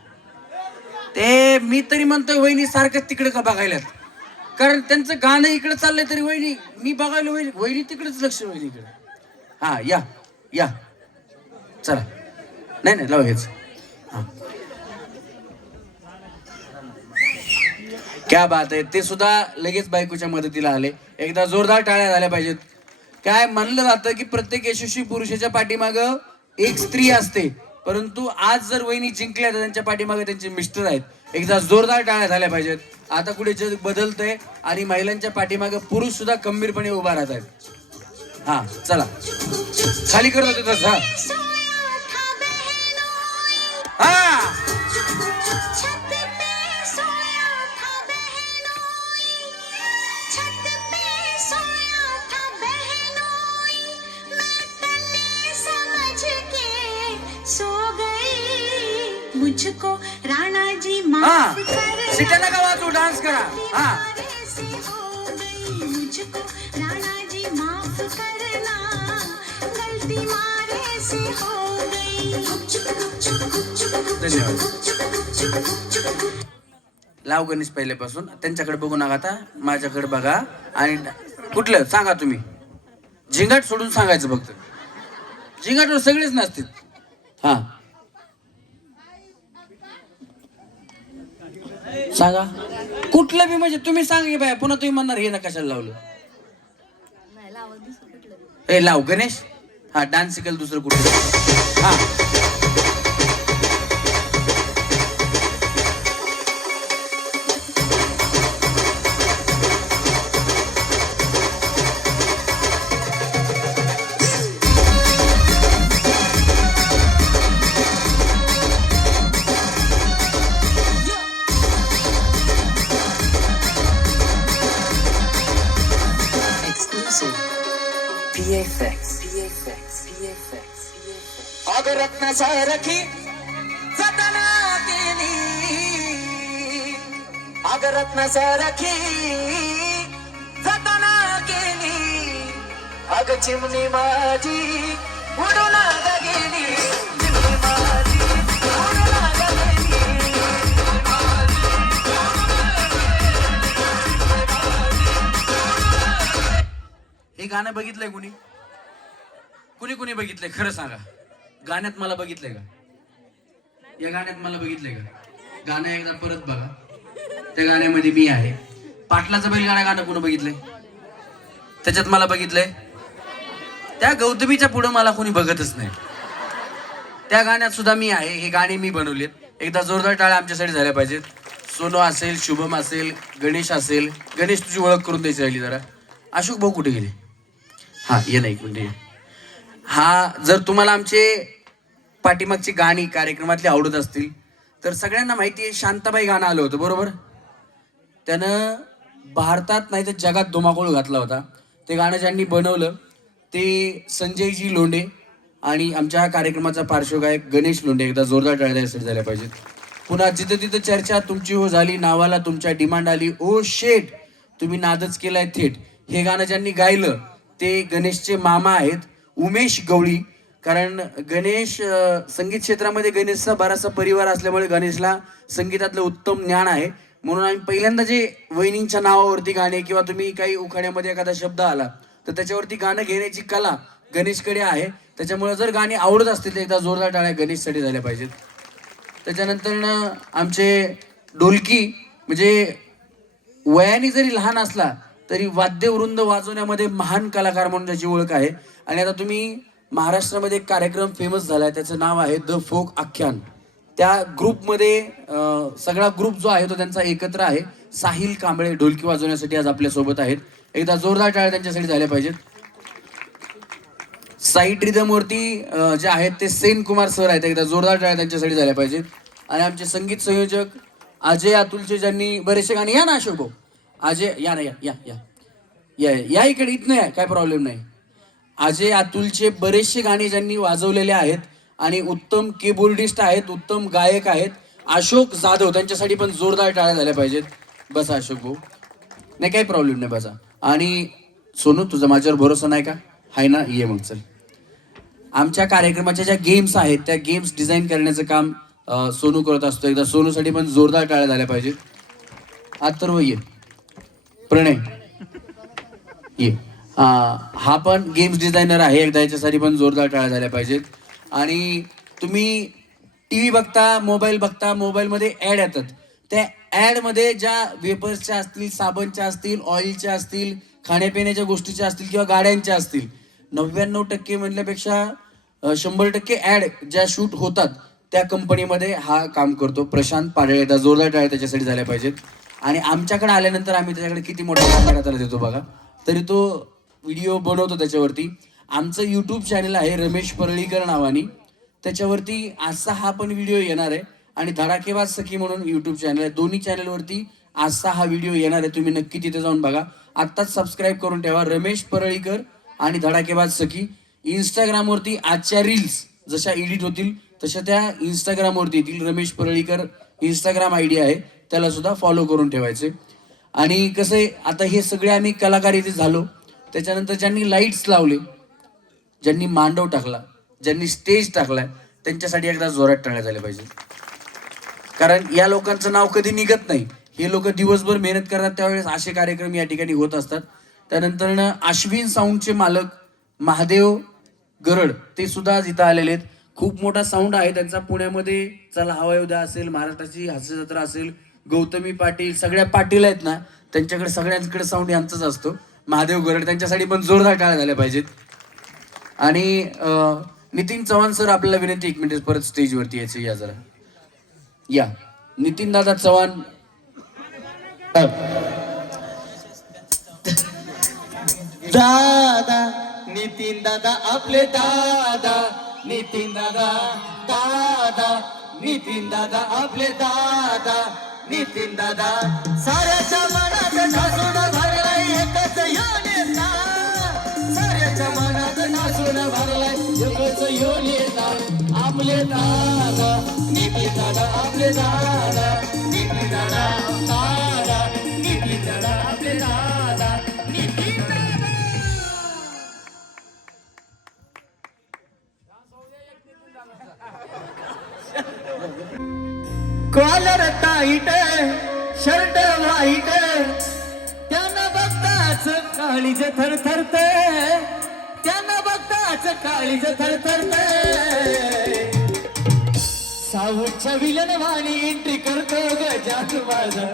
ते मी तरी म्हणतोय वहिनी सारखंच तिकडे का बघायलात, कारण त्यांचं गाणं इकडे चाललंय तरी वहिनी मी बघायला वहिनी वहिनी तिकडेच लक्ष वहिनीकडे. हा या या चला. नाही नाही लाव हेच. हा क्या बात आहे. ते सुद्धा लगेच बायकोच्या मदतीला आले. एकदा जोरदार टाळ्या झाल्या पाहिजेत. काय म्हणलं जातं की प्रत्येक यशस्वी पुरुषाच्या पाठीमाग एक स्त्री असते, परंतु आज जर वहिनी जिंकल्या तर त्यांच्या पाठीमागे त्यांचे मिस्टर आहेत. एकदा जोरदार टाळ्या झाल्या पाहिजेत. आता कुठे जग बदलतंय आणि महिलांच्या पाठीमागे पुरुष सुद्धा खंबीरपणे उभा राहत आहेत. हा चला खाली करत होते तसं. हा हा छत पे सोया था बहनोई, छत पे सोया था बहनोई, मैं टल्ली समझ के सो गई. मुझको राणा जी माफ करना. सिटाला का वाजू डान्स करा. हा से हो गई. मुझको राणा जी माफ करना, गलती मारे से हो गई. धन्यवाद. लाव गणेश पहिल्यापासून. त्यांच्याकडे बघू नका आता, माझ्याकडे बघा. आणि कुठलं सांगा तुम्ही. झिंगाट सोडून सांगायचं फक्त. झिंगाटवर सगळेच नसतील. हा सांगा कुठलं बी. म्हणजे तुम्ही सांगा की बाया, पुन्हा तुम्ही म्हणणार हे ना कशाला लावलं. हे लाव गणेश. हा डान्स शिकेल दुसरं कुठलं. हा अगर रत्नासारखी जतना केली, अगर रत्नासारखी जतना केली, अग चिमणी माझी उडून गेली, चिमणी माझी उडून गेली. हे गाणं बघितलंय कुणी कुणी बघितलंय? खरं सांगा, गाण्यात मला बघितलंय का? या गाण्यात मला बघितलंय का? गाणं एकदा परत बघा. त्या गाण्यामध्ये मी आहे. पाटलाचं बैलगाडा गाणं कोण बघितलंय? त्याच्यात मला बघितलंय. त्या गौतमीच्या पुढं मला कोणी बघतच नाही. त्या गाण्यात सुद्धा मी आहे. हे गाणे मी बनवलेत. एकदा जोरदार टाळ्या आमच्यासाठी झाल्या पाहिजेत. सोनू असेल, शुभम असेल, गणेश असेल. गणेश तुझी ओळख करून द्यायची राहिली जरा. अशोक भाऊ कुठे गेले? हा ये नाही कुठे. हा, जर तुम्हाला आमचे पाठीमागची गाणी कार्यक्रमातली आवडत असतील तर सगळ्यांना माहिती आहे शांताबाई गाणं आलं होतं, बरोबर? त्यानं भारतात नाही तर जगात धुमाकूळ घातला होता. ते गाणं ज्यांनी बनवलं ते संजयजी लोंढे आणि आमच्या कार्यक्रमाचा पार्श्वगायक गणेश लोंढे. एकदा जोरदार टाळ्या झाल्या पाहिजेत. पुन्हा जिथं तिथं चर्चा तुमची हो झाली, नावाला तुमच्या डिमांड आली, ओ शेट तुम्ही नादच केलाय थेट. हे गाणं ज्यांनी गायलं ते गणेशचे मामा आहेत, उमेश गवळी. कारण गणेश संगीत क्षेत्रामध्ये गणेशचा बराचसा परिवार असल्यामुळे गणेशला संगीतातलं उत्तम ज्ञान आहे. म्हणून आम्ही पहिल्यांदा जे वहिनींच्या नावावरती गाणे किंवा तुम्ही काही उखाण्यामध्ये एखादा शब्द आला तर त्याच्यावरती गाणं घेण्याची कला गणेशकडे आहे. त्याच्यामुळे जर गाणी आवडत असतील तर एकदा जोरदार टाळ्या गणेशसाठी झाल्या पाहिजेत. त्याच्यानंतर आमचे ढोलकी, म्हणजे वयाने जरी लहान असला तरी वाद्यवृंद वाजवण्यामध्ये महान कलाकार म्हणून त्याची ओळख आहे. आणि आता तुम्ही महाराष्ट्रामध्ये एक कार्यक्रम फेमस झालाय, त्याचं नाव आहे द फोक आख्यान. त्या ग्रुपमध्ये सगळा ग्रुप जो आहे तो त्यांचा एकत्र आहे. साहिल कांबळे ढोलकी वाजवण्यासाठी आज आपल्या सोबत आहेत. एकदा जोरदार टाळ्या त्यांच्यासाठी झाल्या पाहिजेत. साईड रिदम वरती जे आहेत ते सेन कुमार सर आहेत. एकदा जोरदार टाळ्या त्यांच्यासाठी झाल्या पाहिजेत. आणि आमचे संगीत संयोजक अजय अतुलचे, ज्यांनी बरेचसे गाणे, या ना अशोक भाऊ, अजय या ना, या या या या या इकडे, इथनं या, काय प्रॉब्लेम नाही. अजय अतुलचे बरेचसे गाणे ज्यांनी वाजवलेले आहेत आणि उत्तम कीबोर्डिस्ट आहेत, उत्तम गायक आहेत, अशोक जाधव, त्यांच्यासाठी पण जोरदार टाळ्या झाल्या पाहिजेत. बसा अशोक भाऊ, नाही काही प्रॉब्लेम नाही, बसा. आणि सोनू तुझा माझ्यावर भरोसा नाही का? हाय ना, ये मग चल. आमच्या कार्यक्रमाच्या ज्या गेम्स आहेत त्या गेम्स डिझाईन करण्याचं काम सोनू करत असतो. एकदा सोनूसाठी पण जोरदार टाळ्या झाल्या पाहिजेत. अथर्व ये, प्रणय ये, हा पण गेम्स डिझायनर आहे. एकदा याच्यासाठी पण जोरदार टाळ्या झाल्या पाहिजेत. आणि तुम्ही टी व्ही बघता, मोबाईल बघता, मोबाईलमध्ये ॲड येतात. त्या ॲडमध्ये ज्या वेपर्सच्या असतील, साबणच्या असतील, ऑइलच्या असतील, खाण्यापिण्याच्या गोष्टीच्या असतील किंवा गाड्यांच्या असतील, 99% म्हणल्यापेक्षा 100% ॲड ज्या शूट होतात त्या कंपनीमध्ये हा काम करतो प्रशांत पाडळे. एकदा जोरदार टाळ्या त्याच्यासाठी झाल्या पाहिजेत. आणि आमच्याकडे आल्यानंतर आम्ही त्याच्याकडे किती मोठा कॅमेरा त्याला देतो बघा, तरी तो व्हिडिओ बनवतो त्याच्यावरती. आमचं यूट्यूब चॅनल आहे रमेश परळीकर नावानी, त्याच्यावरती आजचा हा पण व्हिडिओ येणार आहे. आणि धडाकेबाज सखी म्हणून यूट्यूब चॅनल आहे. दोन्ही चॅनलवरती आजचा हा व्हिडिओ येणार आहे. तुम्ही नक्की तिथे जाऊन बघा. आत्ताच सबस्क्राईब करून ठेवा, रमेश परळीकर आणि धडाकेबाज सखी. इंस्टाग्रामवरती आजच्या रील्स जशा एडिट होतील तशा त्या इंस्टाग्रामवरती येतील. रमेश परळीकर इंस्टाग्राम आयडी आहे, त्याला सुद्धा फॉलो करून ठेवायचे. आणि कसं आहे, आता हे सगळे आम्ही कलाकार इथे झालो, त्याच्यानंतर ज्यांनी लाईट्स लावले, ज्यांनी मांडव टाकला, ज्यांनी स्टेज टाकलाय, त्यांच्यासाठी एकदा जोरात टाळ्या झाल्या पाहिजे. कारण या लोकांचं नाव कधी निघत नाही. हे लोक दिवसभर मेहनत करतात, त्यावेळेस असे कार्यक्रम या ठिकाणी होत असतात. त्यानंतर अश्विन साऊंडचे मालक महादेव गरड, ते सुद्धा इथं आलेले आहेत. खूप मोठा साऊंड आहे त्यांचा पुण्यामध्ये. चला हवा उद्या असेल, महाराष्ट्राची हास्य जत्रा असेल, गौतमी पाटील, सगळ्या पाटील आहेत ना, त्यांच्याकडे सगळ्यांकडे साऊंड यांचाच असतो. महादेव गरड, त्यांच्यासाठी पण जोरदार टाळ्या झाल्या पाहिजेत. आणि नितीन चव्हाण सर, आपल्याला विनंती, 1 मिनिट परत स्टेजवरती यायचे, या जरा या. नितीन दादा चव्हाण, दादा नितीन दादा आपले दादा, नितीन दादा दादा, नितीन दादा आपले दादा, नितीन दादा. साऱ्याच्या मनात ठासून भरलाय एकच या नेता, साऱ्याच्या मनात योले दादा आपले दादा नितीन दादा आपले दादा नितीन दादा दादा नितीन दादा आपले दादा नितीन दादा. कॉलर टाईट शर्ट व्हाईट त्यांना बघताच काळीज थरथरत त्यांना बघताच काळीज थरथरत साऊच्या विलन वाणी एंट्री करतो गजात माझा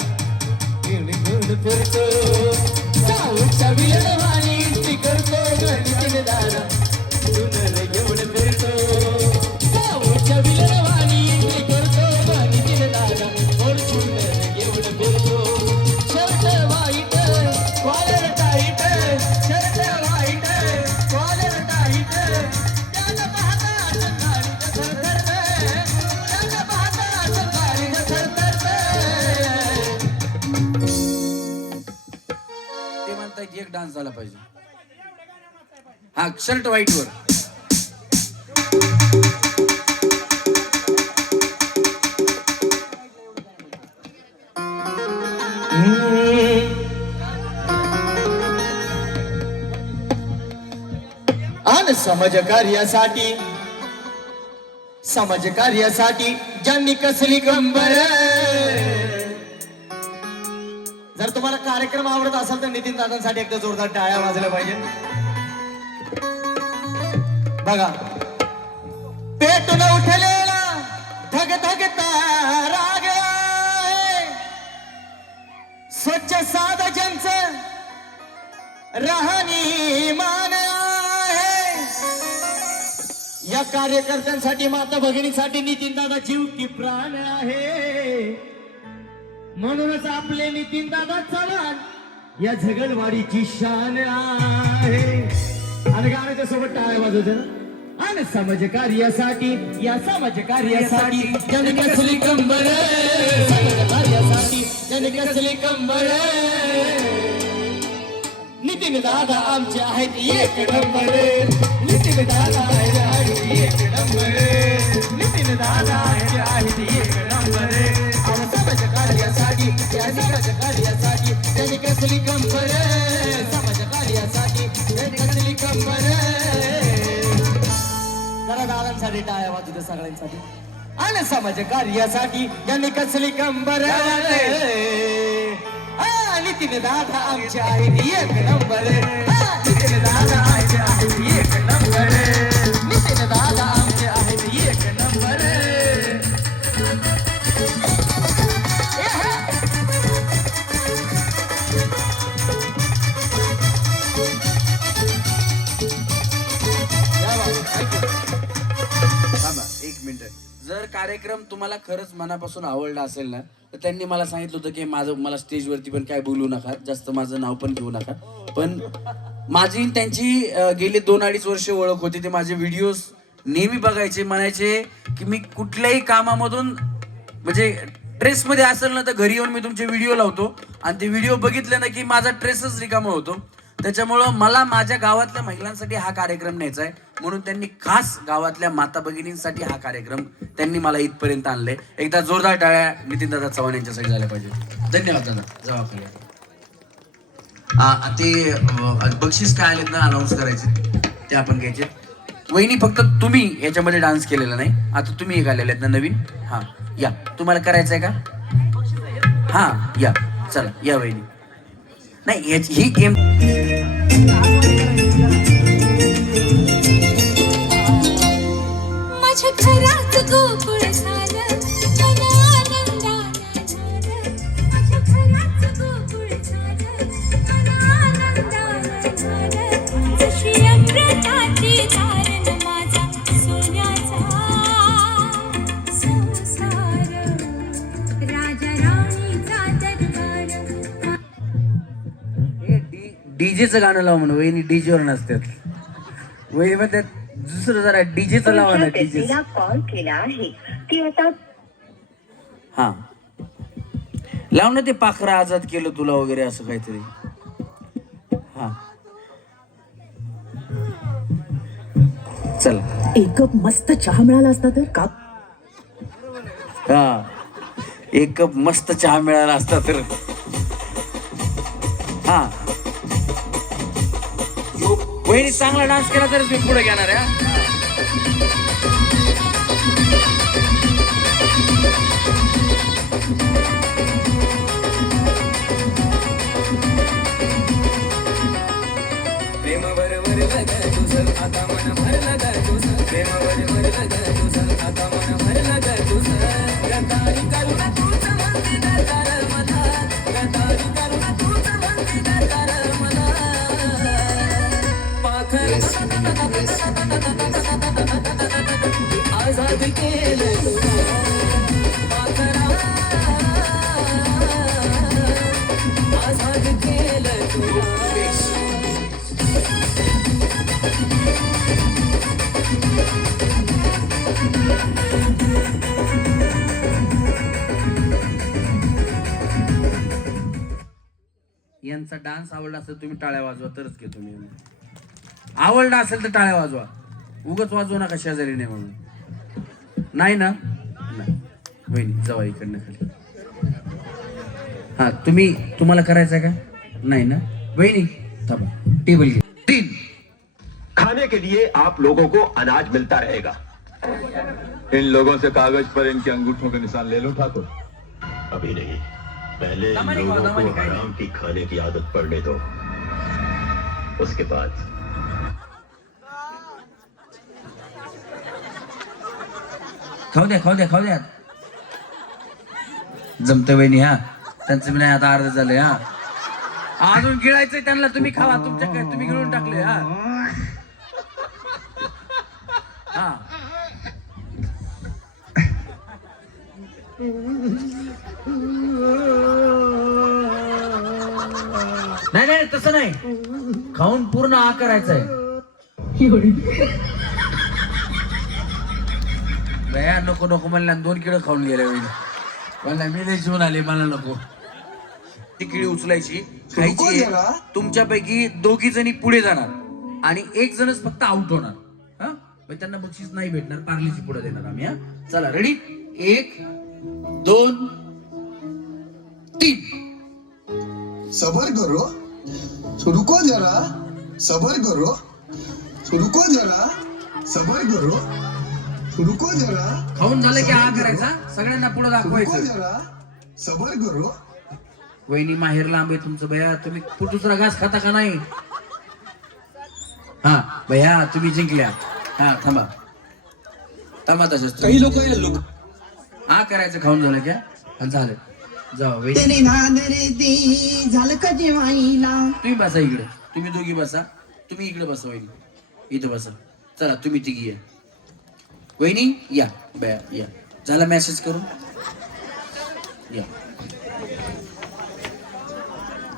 घेऊन फिरतो साऊच्या विलन वाणी एंट्री करतो गणितीन दादा घेऊन फिरतो साऊच्या विलन वाणी एंट्री करतो गणितीन दादा घेऊन फिरतो शर्ट वाईट कॉलर टाईट शर्ट वाईट कॉलर टाईट त्याला पाहताच काळीज थरथरत त्याला पाहताच काळीज थरथरत. ते म्हणतात एक डान्स झाला पाहिजे. हा शर्ट व्हाईट वर आणि समाज कार्यासाठी ज्यांनी कसली कंबर. जर तुम्हाला कार्यक्रम आवडत असेल तर नितीन दादांसाठी एकदा जोरदार टाळ्या वाजल्या पाहिजे. बघा पेटून उठलेला धग धगता राग आहे. स्वच्छ साधा ज्यांचं राहणीमान आहे. या कार्यकर्त्यांसाठी माता भगिनीसाठी नितीन दादा जीव की प्राण आहे. म्हणूनच आपले नितीन दादा चव्हाण या झगडवाडीची शान आहे. आणि गाण्याच्या सोबत टाळ्या वाजवते ना. आणि समाज कार्यासाठी या समाज कार्यासाठी ज्यांनी कसली कंबर समाज कार्यासाठी ज्यांनी कसली कंबर. नितीन दादा आमचे आहेत एक नंबर. नितीन दादा आहेत एक नंबर. नितीन दादा आहेत एक नंबर. समाज कार्यासाठी या समाज कार्यासाठी त्यांनी कसली कंबर समाज कार्यासाठी त्यांनी कसली कंबर. जरा दादांसाठी टाळ्या वाजू दे सगळ्यांसाठी. आणि समाज कार्यासाठी त्यांनी कसली कंबर. नितीन दादा आमचे आहेत एक नंबर. नितीन दादा आमचे आहेत एक नंबर. नितीन दादा आमचे आहेत एक नंबर. थांबा एक मिनिट. जर कार्यक्रम तुम्हाला खरंच मनापासून आवडला असेल ना तर त्यांनी मला सांगितलं होतं की मला स्टेजवरती पण काय बोलू नका, जास्त माझं नाव पण घेऊ नका. पण माझी त्यांची गेली 2-2.5 वर्ष ओळख होती. ते माझे व्हिडिओज नेहमी बघायचे, म्हणायचे की मी कुठल्याही कामामधून म्हणजे ट्रेसमध्ये असेल ना तर घरी येऊन मी तुमचे व्हिडिओ लावतो आणि ते व्हिडिओ बघितले ना की माझा ट्रेसच रिकामा होतो. त्याच्यामुळं मला माझ्या गावातल्या महिलांसाठी हा कार्यक्रम न्यायचा आहे. म्हणून त्यांनी खास गावातल्या माता भगिनींसाठी हा कार्यक्रम त्यांनी मला इथपर्यंत आणले. एकदा जोरदार टाळ्या नितीन दादा चव्हाण यांच्यासाठी झाल्या पाहिजे. धन्यवाद दादा. जावा खाली. ते बक्षीस काय आलेत ना अनाऊन्स करायचे ते आपण घ्यायचे. वहिनी फक्त तुम्ही याच्यामध्ये डान्स केलेला नाही, आता तुम्ही एक आलेले आहेत ना नवीन. हा या, तुम्हाला करायचंय का? हा या, चला या वहिनी. नाही ही गेम माझ्या घरात गोकुळ झालं मन आनंदानं झालं. माझ्या घरात गोकुळ झालं मन आनंदानं झालं. जशी अमृताची धारण माझा सोन्याचा संसार राजा राणीचा दरबार. डीजेचं गाणं लाव म्हणून. वहिनी डीजेवर नसतात. वहिनी म्हणतात दुसरं जरा डीजेचं लावा ना. डीजे कॉल केला आहे ती आता. हा लाव ना ते पाखरा आजाद केलं तुला वगैरे असं काहीतरी. हा चला. एक कप मस्त चहा मिळाला असता तर का हा, एक कप मस्त चहा मिळाला असता तर. हा, वहिनी चांगला डान्स केला तरच मी पुढे घेणार आहे. हा. यांचा डान्स आवडला असेल तुम्ही टाळ्या वाजवा तरच घेतो मी. आवडला असेल तर टाळ्या वाजवा, उगाच वाजवू नका शेजारी नाही म्हणून. नाही ना, नाही. वहिनी जावा इकडनं खाली. हा, तुम्हाला करायचं आहे का? नाही ना वहिनी, थांबा. टेबल घे. 3. खाने के लिए आप लोगों को अनाज मिलता रहेगा. इन लोगों से कागज पर इनके अंगूठों के निशान ले लो ठाकुर. अभी नहीं, पहले इन लोगों को हराम की खाने की आदत पड़ने दो, उसके बाद. खाऊ द्या. जमतं वहिनी. हा, त्यांचं नाही आता अर्ध झालंय. हा, अजून गिळायचंय त्यांना. तुम्ही खावा, तुमच्या काय तुम्ही गिळून टाकले. हा हा, नाही तसं नाही, खाऊन पूर्ण आ करायचंय. नको म्हणल्या 2 किलो खाऊन गेले. मला मी नाही जेवून आले, मला नको. ती किळी उचलायची, खायची. तुमच्यापैकी 2 जणी पुढे जाणार आणि 1 जणच फक्त आउट होणार. हा, त्यांना बक्षीस नाही भेटणार, पार्लीची पुढे देणार आम्ही. हा, चला रेडी. 1 2 3. सबर करो, रुको जरा, सबर करो, रुको जरा, सबर करो, रुको जरा. खाऊन झालं की हा करायचा, सगळ्यांना पुढे रुको दाखवायचं. जरा, सबर करो. वहिनी माहेर लांब आहे तुमचं भैया, तुम्ही दुसरा घास खाता का नाही? हा भैया तुम्ही जिंकल्या. हा, थांबा तशाच काही लोक हा करायचं. खाऊन झालं क्या? झालं. जाऊ वहिनी, झालं का जेवायला? तुम्ही बसा इकडे. तुम्ही दोघी बसा. तुम्ही इकडे बसा. वहिनी इथं बसा. चला तुम्ही तिघी या. वहिनी या, बया या. झाला मेसेज करून या.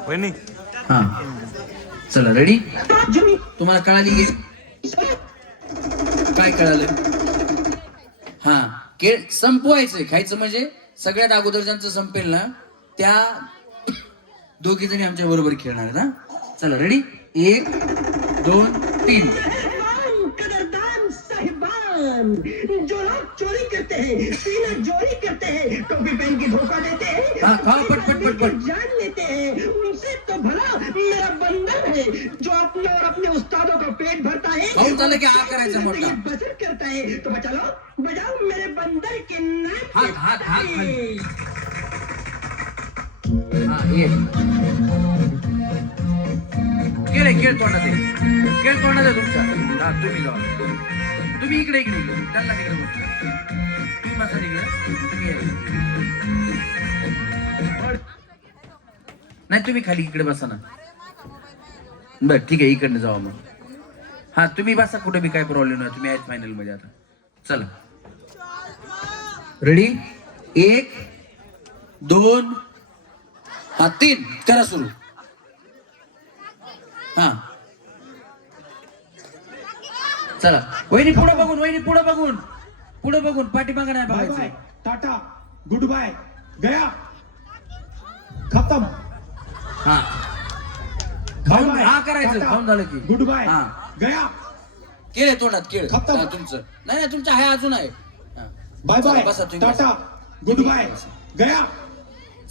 वहिनी हा, चला रेडी. तुम्हाला कळाली काय कळालं? हा, खेळ संपवायचंय. खायचं म्हणजे सगळ्यात अगोदर ज्यांचं संपेल ना त्या 2 जणी आमच्या बरोबर खेळणार आहेत. हा, चला रेडी. 1 2 3. जो लोग चोरी करते हैं, सीना चोरी करते हैं, टोपी पहन के धोखा देते हैं, हाँ, खाओ पट. जान लेते हैं, उनसे तो भला मेरा बंदर है जो अपने और अपने उस्तादों का पेट भरता है. खाऊन झालं की हा करायचं मोठा. बचत करता है. तो बजाओ मेरे बंदर के नाम. हात खाली. हा, ये खेळ तोंडात आहे तुमच्या. हा, तुम्ही जावा. तुम्ही इकडे त्यांना तिकडे बसा. तुम्ही बसा तिकडे. नाही तुम्ही खाली इकडे बसा ना. बर ठीक आहे, इकडनं जावा मग. हा, तुम्ही बसा कुठे बी, काय प्रॉब्लेम नाही. तुम्ही आहेत फायनल मध्ये आता. चला रेडी. 1 2 3 करा सुरू. हा, चला वहिनी पुढे बघून पाठीमागे नाही बघायचं. टाटा, गुड बाय, गया, खत्म. हा, खाऊन हा करायचं. खाऊन झालं की गुड बाय, हा, गया. केळ आहे तोंडात केळ खतम. हा, तुमचं नाही नाही तुमचं आहे अजून आहे हा. बाय चला, बाय बसा तुम्ही टाटा बसा. गुड बाय गया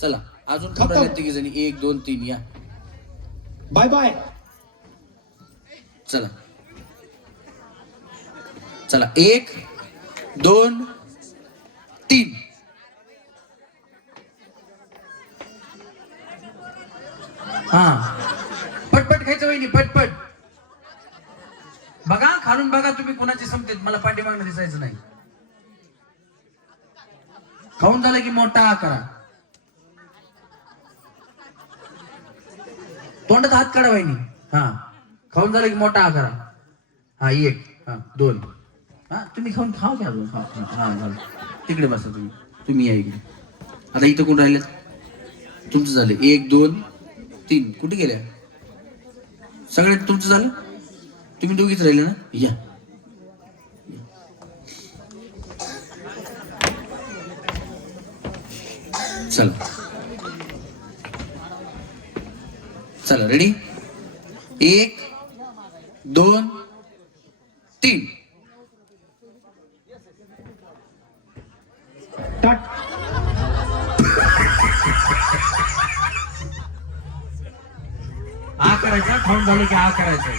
चला अजून खतम. खबर तिघी जणी 1 2 3 या बाय बाय चला चला 1 2 3 हा पटपट खायचं वहिनी पटपट बघा खालून बघा तुम्ही कोणाची संपतेत मला पाठीमागणं दिसायचं नाही खाऊन झालं की मोठा आ करा तोंडात हात काढा वहिनी हा खाऊन झालं की मोठा आ करा हा 1 हा 2 हा तुम्ही खाऊन खाऊ घ्या अजून हा झालं तिकडे बसा तुम्ही या इकडे आता इथं कोण राहिले तुमचं झालं 1 2 3 कुठे गेल्या सगळे तुमचं झालं तुम्ही दोघीच राहिले ना या चला चला रेडी 1 2 3 टाट आ करायचं खाऊन झालं की आ करायचं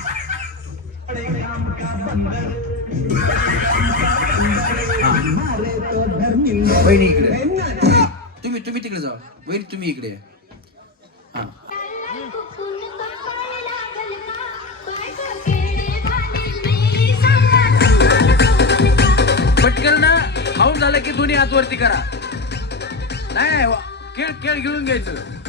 वहिनी इकडे तुम्ही तिकडे जावा वहिनी तुम्ही इकडे या. हा पटकन ना खाऊन झालं की दोन्ही हात वरती करा नाही केळ केळ घेऊन घ्यायचं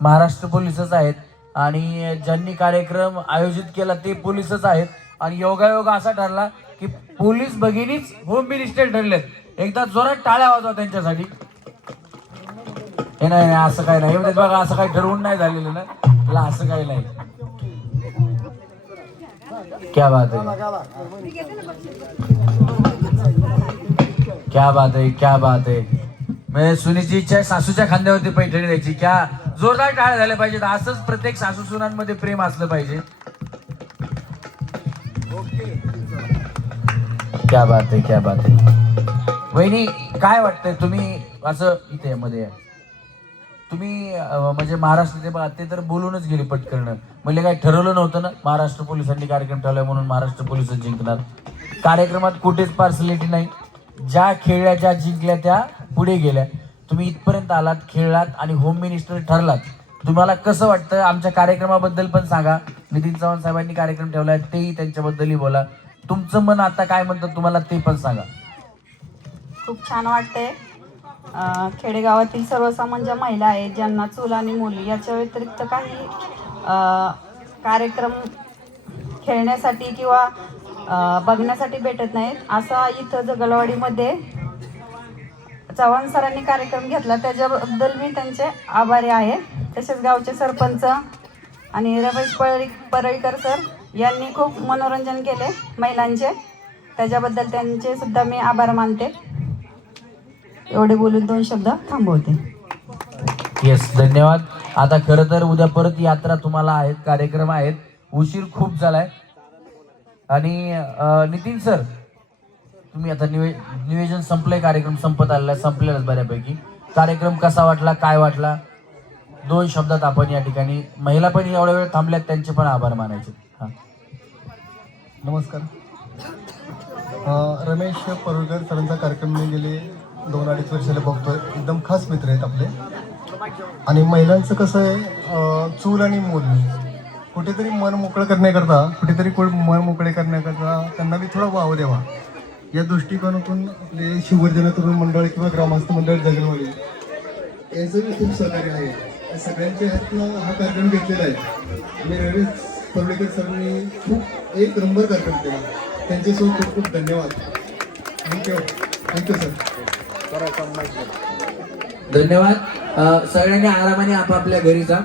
महाराष्ट्र पोलीसच आहेत आणि ज्यांनी कार्यक्रम आयोजित केला ते पोलीसच आहेत आणि योगायोग असा ठरला की पोलीस भगिनीच होम मिनिस्टर ठरलेत एकदा जोरात टाळ्या वाजवा त्यांच्यासाठी हे नाही असं काही नाही एवढेच बघा असं काही ठरवून नाही झालेलं ना मला असं काही नाही क्या बात है क्या बात है क्या बात है म्हणजे सुनीची इच्छा आहे सासूच्या खांद्यावरती पैठणी द्यायची क्या जोरदार टाळ्या झाल्या पाहिजेत असंच प्रत्येक सासू सुनांमध्ये प्रेम असलं पाहिजे क्या बात आहे क्या बात आहे वहिनी काय वाटतंय तुम्ही असं इथे मध्ये तुम्ही म्हणजे महाराष्ट्र ते तर बोलूनच गेले पटकन म्हणजे काही ठरवलं नव्हतं ना महाराष्ट्र पोलिसांनी कार्यक्रम ठेवलाय म्हणून महाराष्ट्र पोलिस जिंकणार कार्यक्रमात कुठेच पार्सलिटी नाही ज्या खेळल्या ज्या जिंकल्या त्या पुढे गेल्या तुम्ही इथपर्यंत आलात खेळलात आणि होम मिनिस्टर ठरलात तुम्हाला कसं वाटतं आमच्या कार्यक्रमाबद्दल पण सांगा नितीन चव्हाण साहेबांनी कार्यक्रम ठेवलाय तेही त्यांच्याबद्दलही बोला तुमचं मन आता काय म्हणतं तुम्हाला ते पण सांगा खूप छान वाटतंय खेडेगावातील सर्वसामान्य महिला आहेत ज्यांना चूल आणि मुली याच्या व्यतिरिक्त काही कार्यक्रम खेळण्यासाठी किंवा बघण्यासाठी भेटत नाहीत असा इथं जगलवाडीमध्ये चव्हाण सरांनी कार्यक्रम घेतला त्याच्याबद्दल मी त्यांचे आभारी आहे तसेच गावचे सरपंच आणि रमेश परळीकर सर यांनी खूप मनोरंजन केले महिलांचे त्याच्याबद्दल त्यांचे सुद्धा मी आभार मानते एवढे बोलून 2 शब्द थांबवते येस धन्यवाद आता खरं तर उद्या परत यात्रा तुम्हाला आहेत कार्यक्रम आहेत उशीर खूप झालाय आणि नितीन सर तुम्ही आता नियोजन संपलंय कार्यक्रम संपत आलेला संपलेलाच बऱ्यापैकी कार्यक्रम कसा वाटला काय वाटला 2 शब्दात आपण या ठिकाणी महिला पण एवढ्या वेळ थांबल्यात त्यांचे पण आभार मानायचे हा नमस्कार रमेश परुळकर सरांचा कार्यक्रम मी गेले 2-2.5 वर्षाला बघतोय एकदम खास मित्र आहेत आपले आणि महिलांचं कसं आहे चूल आणि मूल कुठेतरी मन मोकळं करण्याकरता मन मोकळे करण्याकरता त्यांना बी थोडा वाव द्यावा या दृष्टिकोनातून आपले शिवजन तरुण मंडळ किंवा ग्रामस्थ मंडळ जगलवाडी यांचं बी खूप सहकार्य आहे सगळ्यांच्या हातनं हा कार्यक्रम घेतलेला आहे आणि रमेश परुळकर सरांनी खूप 1 नंबर कार्यक्रम केला त्यांच्यासोबत खूप खूप धन्यवाद थँक्यू सर धन्यवाद सगळ्यांनी आरामाने आपापल्या घरी जा